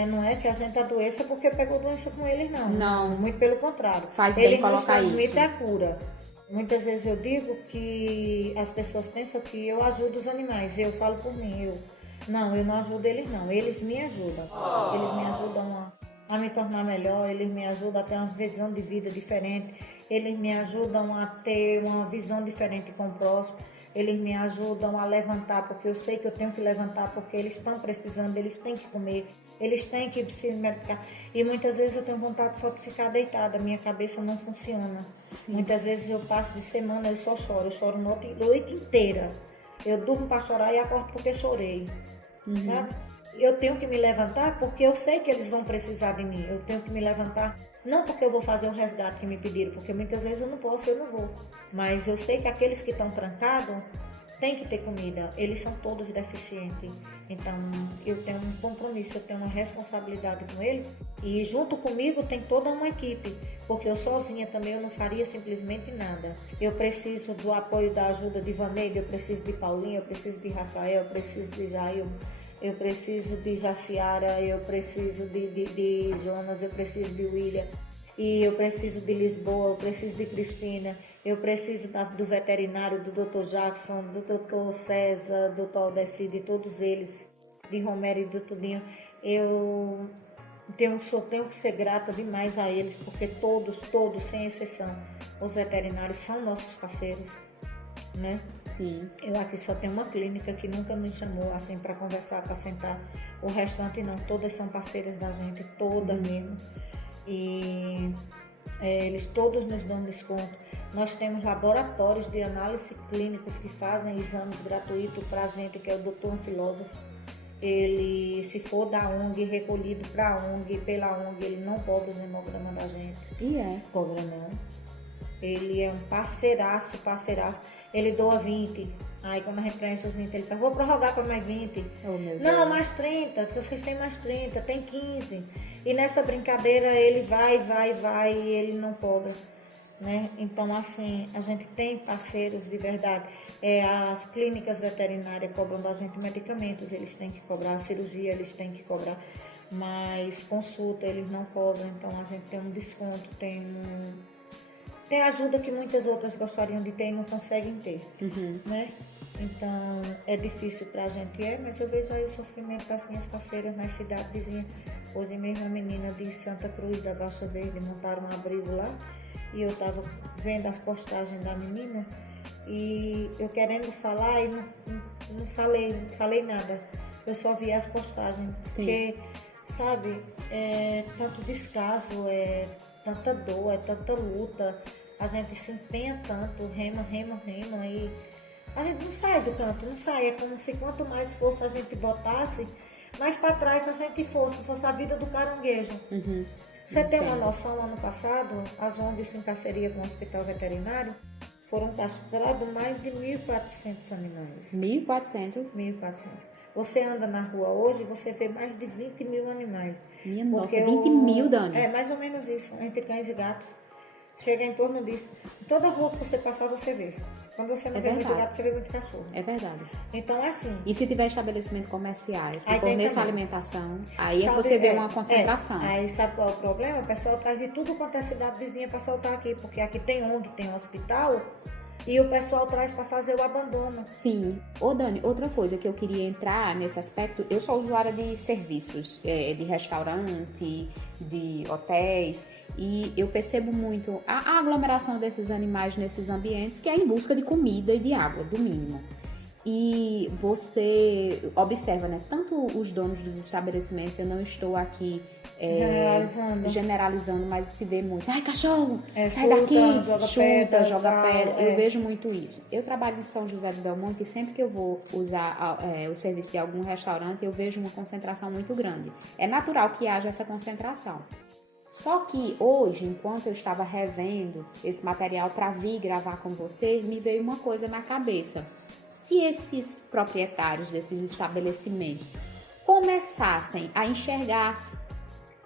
Não é que a gente adoeça porque pegou doença com eles, não. Não. Muito pelo contrário. Faz bem Eles nos colocar transmitem isso. a cura. Muitas vezes eu digo que as pessoas pensam que eu ajudo os animais. Eu falo por mim. Não, eu não ajudo eles, não. Eles me ajudam. Eles me ajudam a me tornar melhor. Eles me ajudam a ter uma visão de vida diferente. Eles me ajudam a ter uma visão diferente com o próximo. Eles me ajudam a levantar, porque eu sei que eu tenho que levantar, porque eles estão precisando, eles têm que comer, eles têm que se medicar. E muitas vezes eu tenho vontade só de ficar deitada, minha cabeça não funciona. Sim. Muitas vezes eu passo de semana, eu só choro, eu choro a noite inteira. Eu durmo para chorar e acordo porque chorei, sabe? Eu tenho que me levantar porque eu sei que eles vão precisar de mim. Eu tenho que me levantar, não porque eu vou fazer o resgate que me pediram, porque muitas vezes eu não posso, eu não vou. Mas eu sei que aqueles que estão trancados têm que ter comida. Eles são todos deficientes. Então, eu tenho um compromisso, eu tenho uma responsabilidade com eles. E junto comigo tem toda uma equipe, porque eu sozinha também eu não faria simplesmente nada. Eu preciso do apoio, da ajuda de Vaneide, eu preciso de Paulinho, eu preciso de Rafael, eu preciso de Jair, eu preciso de Jaciara, eu preciso de Jonas, eu preciso de William, e eu preciso de Lisboa, eu preciso de Cristina, eu preciso do veterinário, do Dr. Jackson, do Dr. César, do Dr. Aldeci, de todos eles, de Romero e do Tudinho. Eu tenho que ser grata demais a eles, porque todos, sem exceção, os veterinários são nossos parceiros, né? Sim. Eu aqui só tenho uma clínica que nunca nos chamou assim para conversar, para sentar. O restante não, todas são parceiras da gente, todas mesmo. E eles todos nos dão desconto. Nós temos laboratórios de análise clínicos que fazem exames gratuitos para a gente, que é o Dr. Filósofo. Ele, se for da ONG, recolhido para a ONG, pela ONG, ele não cobra o hemograma da gente. Cobra não. Ele é um parceiraço. Ele doa 20. Aí quando a gente preenche os 20, ele fala, vou prorrogar para mais 20. Oh, meu Deus. Não, mais 30. Vocês têm mais 30, tem 15. E nessa brincadeira ele vai e ele não cobra. Né? Então, assim, a gente tem parceiros de verdade. As clínicas veterinárias cobram da gente medicamentos, eles têm que cobrar, a cirurgia eles têm que cobrar, mas consulta eles não cobram, então a gente tem um desconto, tem ajuda que muitas outras gostariam de ter e não conseguem ter, né? Então, é difícil pra gente, mas eu vejo aí o sofrimento das minhas parceiras nas cidades vizinhas. Hoje mesmo a menina de Santa Cruz, da Baixa Verde, montaram um abrigo lá. e eu estava vendo as postagens da menina e eu querendo falar e não falei nada. Eu só vi as postagens. Sim. Porque, sabe, é tanto descaso, é tanta dor, é tanta luta. A gente se empenha tanto, rema e a gente não sai do canto, não sai. É como se quanto mais força a gente botasse, mais para trás a gente fosse a vida do caranguejo. Uhum. Você tem uma noção, ano passado, as ONGs em parceria com o Hospital Veterinário foram castrados mais de 1.400 animais. 1.400? 1.400. Você anda na rua hoje, você vê mais de 20 mil animais. Minha nossa, 20 mil, Dani? É, mais ou menos isso, entre cães e gatos. Chega em torno disso. Toda rua que você passar, você vê. Quando você não vê muito gato, você vê muito cachorro. É verdade. Então, assim... E se tiver estabelecimentos comerciais que Aí tem forneçam também. alimentação, aí você vê uma concentração. Aí sabe qual é o problema? O pessoal traz de tudo quanto é cidade vizinha para soltar aqui. Porque aqui tem ONG, tem hospital, e o pessoal traz para fazer o abandono. Sim. Ô Dani, outra coisa que eu queria entrar nesse aspecto, eu sou usuária de serviços, de restaurante, de hotéis, e eu percebo muito a aglomeração desses animais nesses ambientes, que é em busca de comida e de água, do mínimo. E você observa, né, tanto os donos dos estabelecimentos, eu não estou aqui generalizando, mas se vê muito, ai cachorro, sai daqui, joga pedra. Eu vejo muito isso. Eu trabalho em São José do Belmonte e sempre que eu vou usar o serviço de algum restaurante, eu vejo uma concentração muito grande. É natural que haja essa concentração. Só que hoje, enquanto eu estava revendo esse material para vir gravar com você, me veio uma coisa na cabeça. Se esses proprietários desses estabelecimentos começassem a enxergar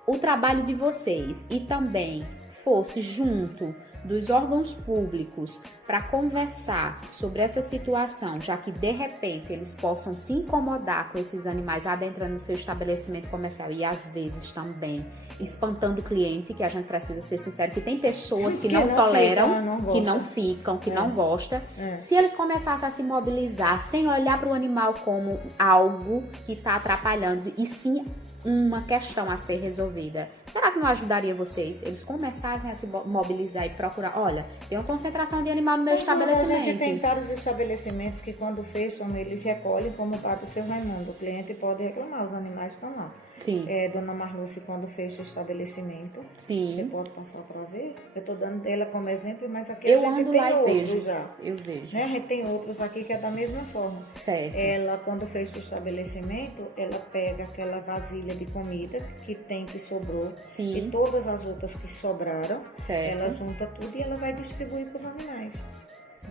o trabalho de vocês e também fosse junto dos órgãos públicos para conversar sobre essa situação, já que de repente eles possam se incomodar com esses animais adentrando no seu estabelecimento comercial e às vezes também espantando o cliente, que a gente precisa ser sincero, que tem pessoas que não toleram, que não ficam, que não gostam. Se eles começassem a se mobilizar sem olhar para o animal como algo que está atrapalhando e sim uma questão a ser resolvida, será que não ajudaria vocês? Eles começassem a se mobilizar e procurar, olha, tem uma concentração de animal no meu estabelecimento. A gente tem vários estabelecimentos que quando fecham, eles recolhem como paga o seu Raimundo. O cliente pode reclamar, os animais estão lá. Sim. Dona Marluce, quando fecha o estabelecimento, sim, você pode passar para ver. Eu estou dando ela como exemplo, mas aqui eu a gente ando tem lá e outros vejo. já. Eu vejo. Né? A gente tem outros aqui que é da mesma forma. Certo. Ela, quando fecha o estabelecimento, ela pega aquela vasilha de comida que sobrou. Sim. E todas as outras que sobraram, certo, ela junta tudo e ela vai distribuir para os animais.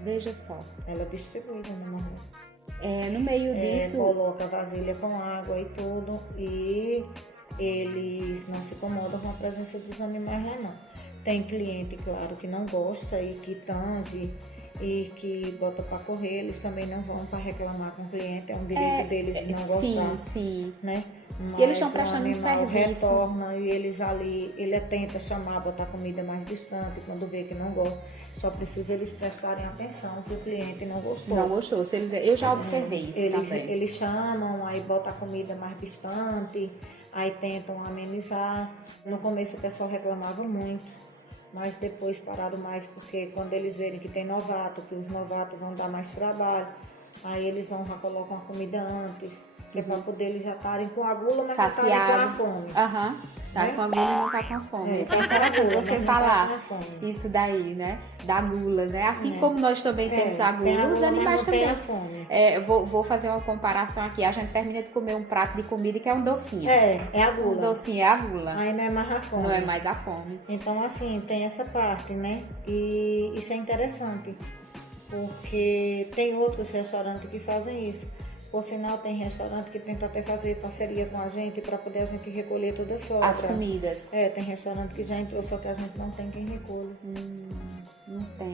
Veja só. Ela distribui, Dona Marluce. No meio disso... Coloca a vasilha com água e tudo, e eles não se incomodam com a presença dos animais lá não. Tem cliente, claro, que não gosta e que tange e que bota para correr, eles também não vão para reclamar com o cliente, é um direito deles de não gostar. Sim. Né? Mas e eles estão prestando um serviço. Retorna e eles ali, ele tenta chamar, botar comida mais distante, quando vê que não gosta. Só precisa eles prestarem atenção que o cliente não gostou. Não gostou. Eu já observei isso também. Eles chamam, aí bota a comida mais distante, aí tentam amenizar. No começo o pessoal reclamava muito, mas depois pararam mais, porque quando eles verem que tem novato, que os novatos vão dar mais trabalho, aí eles já colocam a comida antes, que é para poder eles já estarem com a gula, mas não estarem com a fome. Tá com a gula e não tá com a fome. Isso é interessante você falar isso daí, né? Da gula, né? Assim como nós também temos a gula, os animais também. Eu vou fazer uma comparação aqui. A gente termina de comer um prato de comida que é um docinho. É a gula. Um docinho é a gula. Aí não é mais a fome. Não é mais a fome. Então, assim, tem essa parte, né? E isso é interessante, porque tem outros restaurantes que fazem isso. Por sinal, tem restaurante que tenta até fazer parceria com a gente para poder a gente recolher toda a sobra. As comidas. Tem restaurante que já entrou, só que a gente não tem quem recolhe. Não tem.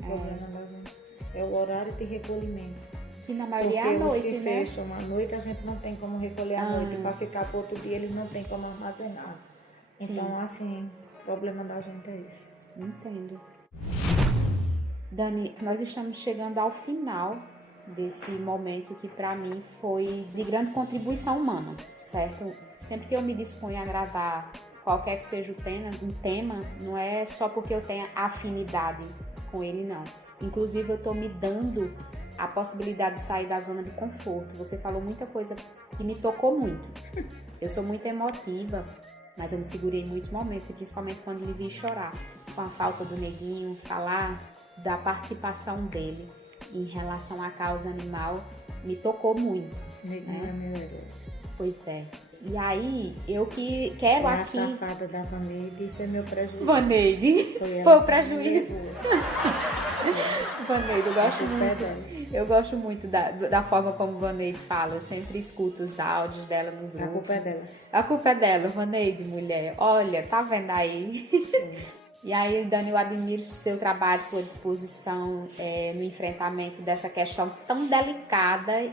O problema da gente é o horário de recolhimento. Que na maioria é à noite, que né? fecham à noite, a gente não tem como recolher à noite. Para ficar para outro dia, eles não tem como armazenar. Então, assim, o problema da gente é isso. Entendo. Dani, nós estamos chegando ao final desse momento que para mim foi de grande contribuição humana, certo? Sempre que eu me disponho a gravar qualquer que seja um tema, não é só porque eu tenha afinidade com ele, não. Inclusive, eu tô me dando a possibilidade de sair da zona de conforto. Você falou muita coisa que me tocou muito. Eu sou muito emotiva, mas eu me segurei em muitos momentos, e principalmente quando me vi chorar com a falta do Neguinho, falar da participação dele em relação à causa animal, me tocou muito. Neguinho é meu herói. Pois é. E aí, eu que quero aqui... A safada da Vaneide foi meu prejuízo. Vaneide, foi o prejuízo. Vaneide, eu gosto muito da forma como Vaneide fala. Eu sempre escuto os áudios dela no grupo. A culpa é dela. A culpa é dela, Vaneide, mulher. Olha, tá vendo aí? E aí, Dani, eu admiro o seu trabalho, sua disposição no enfrentamento dessa questão tão delicada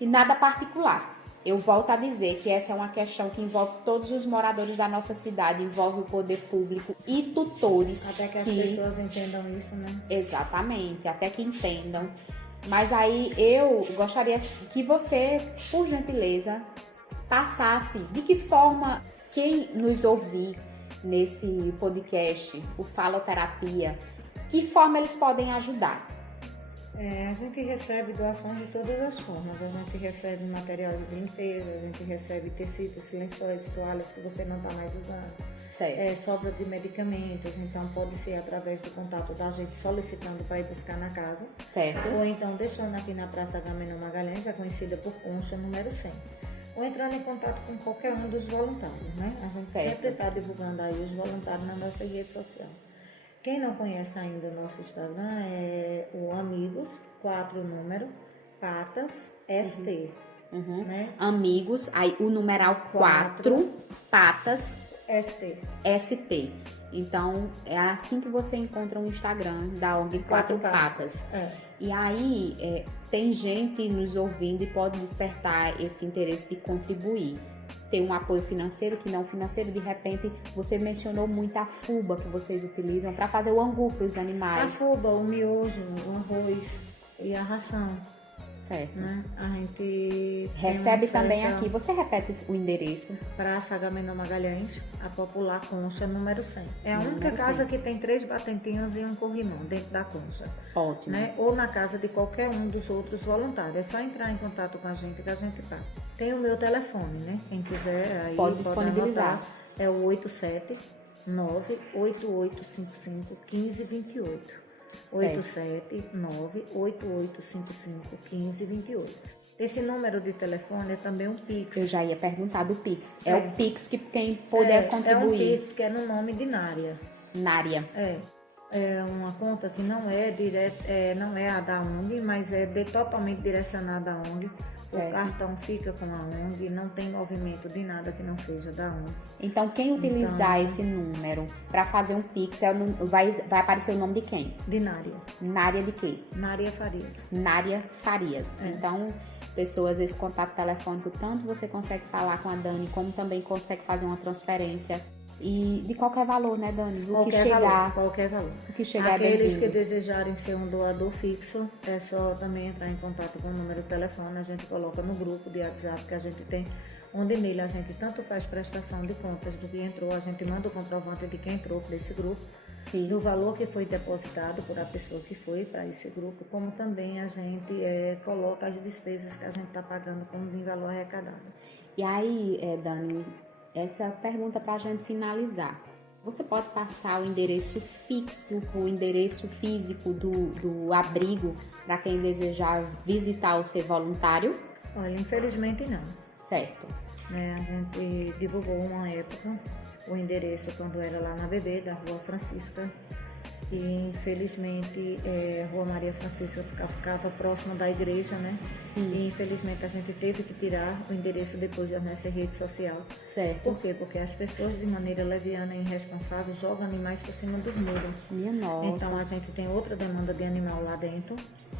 e nada particular. Eu volto a dizer que essa é uma questão que envolve todos os moradores da nossa cidade, envolve o poder público e tutores. Até que as pessoas entendam isso, né? Exatamente, até que entendam. Mas aí eu gostaria que você, por gentileza, passasse de que forma quem nos ouvir nesse podcast, o Faloterapia, que forma eles podem ajudar? A gente recebe doações de todas as formas. A gente recebe material de limpeza, a gente recebe tecidos, lençóis, toalhas que você não está mais usando. Certo. Sobra de medicamentos, então pode ser através do contato da gente solicitando para ir buscar na casa. Certo. Ou então deixando aqui na Praça Agamenon Magalhães, já conhecida por Concha, número 100. Ou entrando em contato com qualquer um dos voluntários, né? A gente sempre está divulgando aí os voluntários na nossa rede social. Quem não conhece ainda o nosso Instagram é o Amigos, 4 número, Patas, ST. Uhum. Né? Amigos, aí o numeral 4, Patas, ST. Então, é assim que você encontra o Instagram da ONG 4 Patas. E aí, tem gente nos ouvindo e pode despertar esse interesse de contribuir. Tem um apoio financeiro, que não financeiro, de repente você mencionou muito a fuba que vocês utilizam para fazer o angu para os animais. A fuba, o miojo, o arroz e a ração. Certo. Né? A gente recebe também aqui. Você repete o endereço? Praça Agamenon Magalhães, a Popular Concha, número 100. É a única casa que tem 3 batentinhos e um corrimão dentro da concha. Ótimo. Né? Ou na casa de qualquer um dos outros voluntários. É só entrar em contato com a gente que a gente passa. Tem o meu telefone, né? Quem quiser aí pode disponibilizar. Anotar. É o 879-8855-1528. 879-8855-1528. Esse número de telefone é também um Pix. Eu já ia perguntar do Pix. É o Pix que quem puder contribuir. É um Pix que é no nome de Nária. Nária. É uma conta que não é não é a da ONG, mas é totalmente direcionada à ONG. Certo. O cartão fica com a ONG, não tem movimento de nada que não seja da ONG. Então, quem utilizar esse número para fazer um Pix, vai aparecer o nome de quem? De Nária. Nária de quê? Nária Farias. Nária Farias. Então, pessoas, esse contato telefônico, tanto você consegue falar com a Dani, como também consegue fazer uma transferência. E de qualquer valor, né, Dani? Qualquer valor. O que chegar Aqueles é que desejarem ser um doador fixo, é só também entrar em contato com o número de telefone. A gente coloca no grupo de WhatsApp que a gente tem, onde nele a gente tanto faz prestação de contas do que entrou, a gente manda o comprovante de quem entrou para esse grupo, sim, do valor que foi depositado por a pessoa que foi para esse grupo, como também a gente coloca as despesas que a gente está pagando como de valor arrecadado. E aí, Dani, essa pergunta para a gente finalizar. Você pode passar o endereço fixo, o endereço físico do abrigo para quem desejar visitar ou ser voluntário? Olha, infelizmente não. Certo. A gente divulgou uma época o endereço quando era lá na BB, da Rua Francisca. E infelizmente Rua Maria Francisca ficava próxima da igreja, né? E infelizmente a gente teve que tirar o endereço depois da nossa rede social. Certo. Por quê? Porque as pessoas de maneira leviana e irresponsável jogam animais por cima do muro. Minha nossa. Então a gente tem outra demanda de animal lá dentro,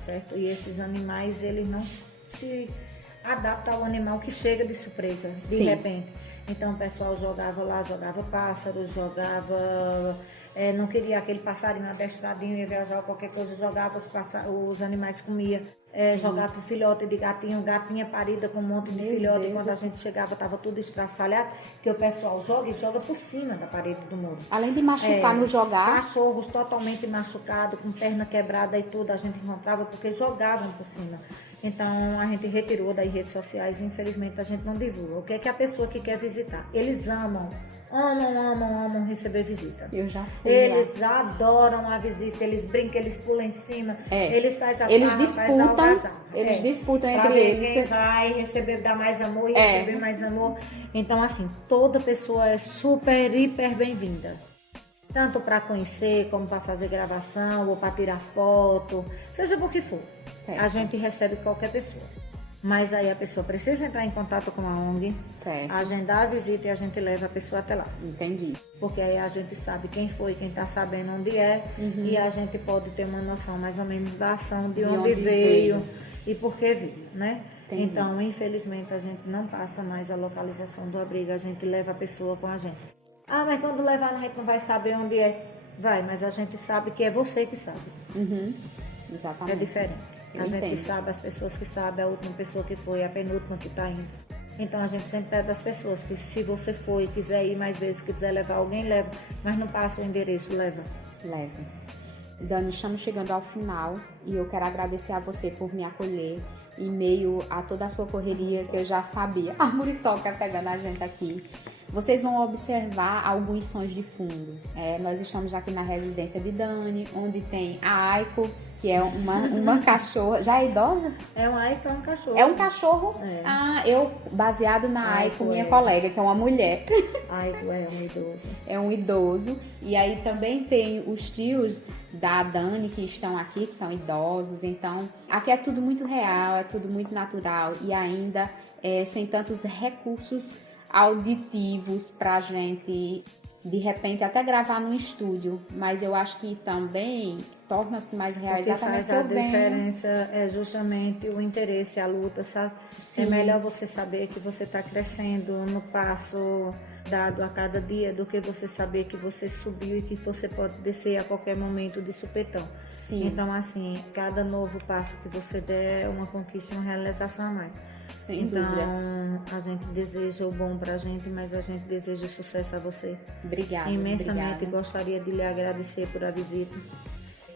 certo? E esses animais, eles não se adaptam ao animal que chega de surpresa, de repente. Então o pessoal jogava lá, jogava pássaros, jogava não queria aquele passarinho adestradinho, ia viajar ou qualquer coisa, jogava os animais, comia. Jogava o filhote de gatinho, gatinha parida com um monte de filhote. E quando a gente chegava, estava tudo estraçalhado, que o pessoal joga por cima da parede do muro. Além de machucar no jogar. Cachorros totalmente machucados, com perna quebrada e tudo, a gente encontrava porque jogavam por cima. Então a gente retirou das redes sociais, infelizmente a gente não divulga. O que é que a pessoa que quer visitar? Eles amam receber visita. Eu já fui. Eles adoram a visita, eles brincam, eles pulam em cima, eles fazem Eles disputam entre eles. Quem vai receber, dar mais amor e receber mais amor. Então, assim, toda pessoa é super, hiper bem-vinda. Tanto para conhecer, como para fazer gravação, ou para tirar foto, seja por que for. Certo. A gente recebe qualquer pessoa. Mas aí a pessoa precisa entrar em contato com a ONG, certo, agendar a visita e a gente leva a pessoa até lá. Entendi. Porque aí a gente sabe quem foi, quem está sabendo onde é, e a gente pode ter uma noção mais ou menos da ação, de onde veio e por que veio, né? Entendi. Então, infelizmente, a gente não passa mais a localização do abrigo, a gente leva a pessoa com a gente. Ah, mas quando levar a gente não vai saber onde é. Vai, mas a gente sabe que é você que sabe. Exatamente. É diferente. A gente sabe, as pessoas que sabem, a última pessoa que foi, a penúltima que está indo. Então a gente sempre pede às pessoas que se você for e quiser ir mais vezes, quiser levar alguém, leva. Mas não passa o endereço, leva. Leva. Dani, estamos chegando ao final e eu quero agradecer a você por me acolher em meio a toda a sua correria que eu já sabia. A Muriçoca pegando a gente aqui. Vocês vão observar alguns sons de fundo. Nós estamos aqui na residência de Dani, onde tem a Aiko, que é uma cachorra. Já é idosa? É um Aiko, é um cachorro. É um cachorro? É. Baseado na Aiko, minha colega, que é uma mulher. Aiko é um idoso. É um idoso. E aí também tem os tios da Dani que estão aqui, que são idosos. Então, aqui é tudo muito real, é tudo muito natural. E ainda sem tantos recursos auditivos pra gente, de repente, até gravar no estúdio, mas eu acho que também torna-se mais real. O que faz a diferença é justamente o interesse, a luta, sabe? Sim. É melhor você saber que você está crescendo no passo dado a cada dia do que você saber que você subiu e que você pode descer a qualquer momento de supetão. Sim. Então, assim, cada novo passo que você der é uma conquista e uma realização a mais. Sem então, dúvida. A gente deseja o bom pra gente, mas a gente deseja sucesso a você. Obrigada. Imensamente gostaria de lhe agradecer por a visita.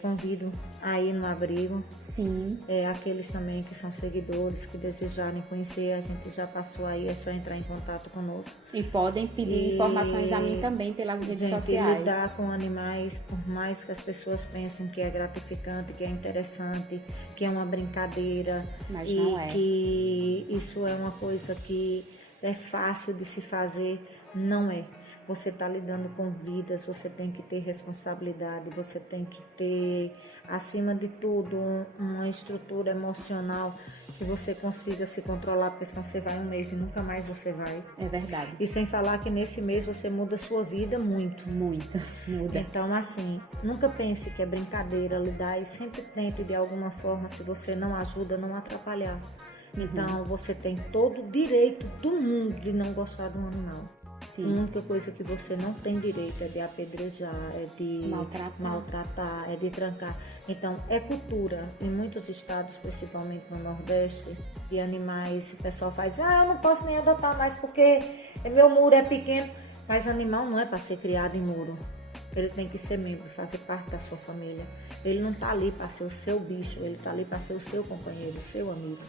Convido a ir no abrigo. Sim. Aqueles também que são seguidores, que desejarem conhecer, a gente já passou aí, é só entrar em contato conosco. E podem pedir informações a mim também pelas redes sociais. Lidar com animais, por mais que as pessoas pensem que é gratificante, que é interessante, que é uma brincadeira. Mas não é. Que isso é uma coisa que é fácil de se fazer, não é. Você está lidando com vidas, você tem que ter responsabilidade, você tem que ter, acima de tudo, uma estrutura emocional que você consiga se controlar, porque senão você vai um mês e nunca mais você vai. É verdade. E sem falar que nesse mês você muda a sua vida muito. Muito, muda. Então, assim, nunca pense que é brincadeira lidar e sempre tente de alguma forma, se você não ajuda, não atrapalhar. Então, você tem todo o direito do mundo de não gostar de um animal. Sim. A única coisa que você não tem direito é de apedrejar, é de maltratar, é de trancar. Então, é cultura. Em muitos estados, principalmente no Nordeste, de animais, o pessoal faz, eu não posso nem adotar mais porque meu muro é pequeno. Mas animal não é para ser criado em muro. Ele tem que ser membro, fazer parte da sua família. Ele não está ali para ser o seu bicho, ele está ali para ser o seu companheiro, o seu amigo.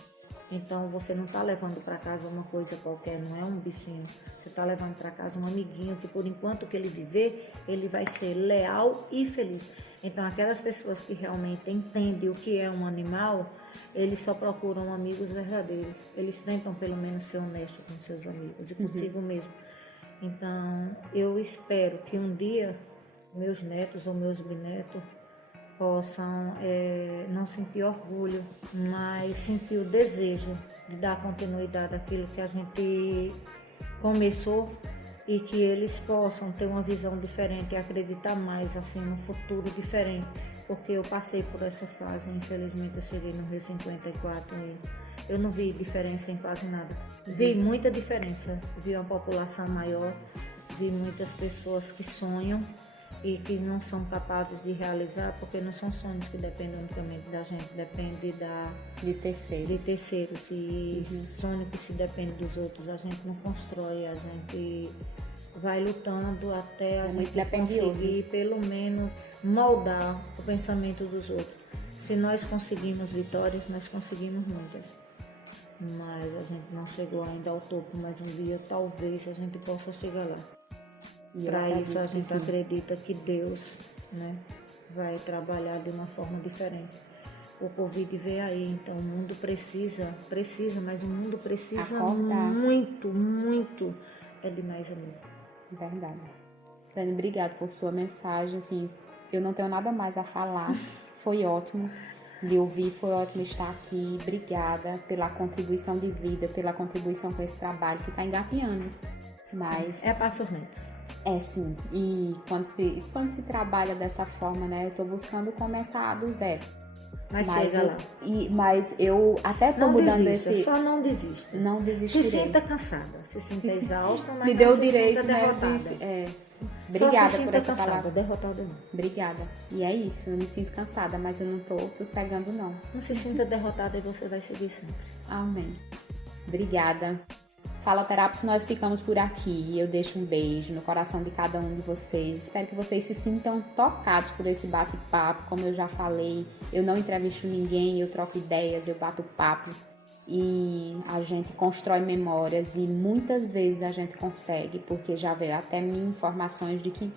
Então, você não está levando para casa uma coisa qualquer, não é um bichinho. Você está levando para casa um amiguinho que, por enquanto que ele viver, ele vai ser leal e feliz. Então, aquelas pessoas que realmente entendem o que é um animal, eles só procuram amigos verdadeiros. Eles tentam, pelo menos, ser honestos com seus amigos e consigo mesmo. Então, eu espero que um dia, meus netos ou meus bisnetos possam não sentir orgulho, mas sentir o desejo de dar continuidade àquilo que a gente começou e que eles possam ter uma visão diferente e acreditar mais assim no futuro diferente, porque eu passei por essa fase, infelizmente eu cheguei no Rio 54 e eu não vi diferença em quase nada. Vi muita diferença, vi uma população maior, vi muitas pessoas que sonham e que não são capazes de realizar, porque não são sonhos que dependem unicamente da gente, depende de terceiros. E sonho que se depende dos outros, a gente não constrói, a gente vai lutando até a gente conseguir pelo menos moldar o pensamento dos outros. Se nós conseguimos vitórias, nós conseguimos muitas, mas a gente não chegou ainda ao topo, mas um dia talvez a gente possa chegar lá. Para isso a gente acredita que Deus, né, vai trabalhar de uma forma diferente. O Covid veio aí, então o mundo precisa, mas o mundo precisa acordar. muito de mais amor. Verdade. Dani, obrigada por sua mensagem, assim, eu não tenho nada mais a falar, foi ótimo lhe ouvir, foi ótimo estar aqui, obrigada pela contribuição de vida, pela contribuição com esse trabalho que está engatinhando, mas... É passos lentos. É, sim, e quando se trabalha dessa forma, né, eu estou buscando começar do zero. Mas chega lá. Mas eu até estou mudando desista, esse... Só não desista. Não desistirei. Se sinta cansada, se sinta exausta, mas me deu o direito, né? Obrigada por essa palavra. Derrotada não. Obrigada. E é isso, eu me sinto cansada, mas eu não estou sossegando não. Não se sinta derrotada e você vai seguir sempre. Amém. Obrigada. Faloterápicos, nós ficamos por aqui. Eu deixo um beijo no coração de cada um de vocês. Espero que vocês se sintam tocados por esse bate-papo. Como eu já falei, eu não entrevisto ninguém, eu troco ideias, eu bato papo. E a gente constrói memórias e muitas vezes a gente consegue, porque já veio até mim informações de que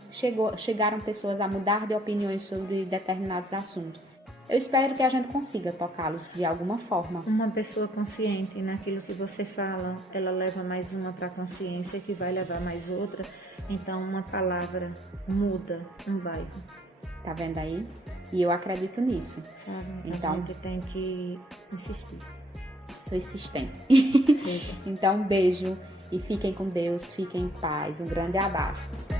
chegaram pessoas a mudar de opiniões sobre determinados assuntos. Eu espero que a gente consiga tocá-los de alguma forma. Uma pessoa consciente naquilo que você fala, ela leva mais uma para a consciência, que vai levar mais outra. Então, uma palavra muda um bairro. Tá vendo aí? E eu acredito nisso. Sabe? Então, a gente tem que insistir. Sou insistente. Então, um beijo e fiquem com Deus, fiquem em paz. Um grande abraço.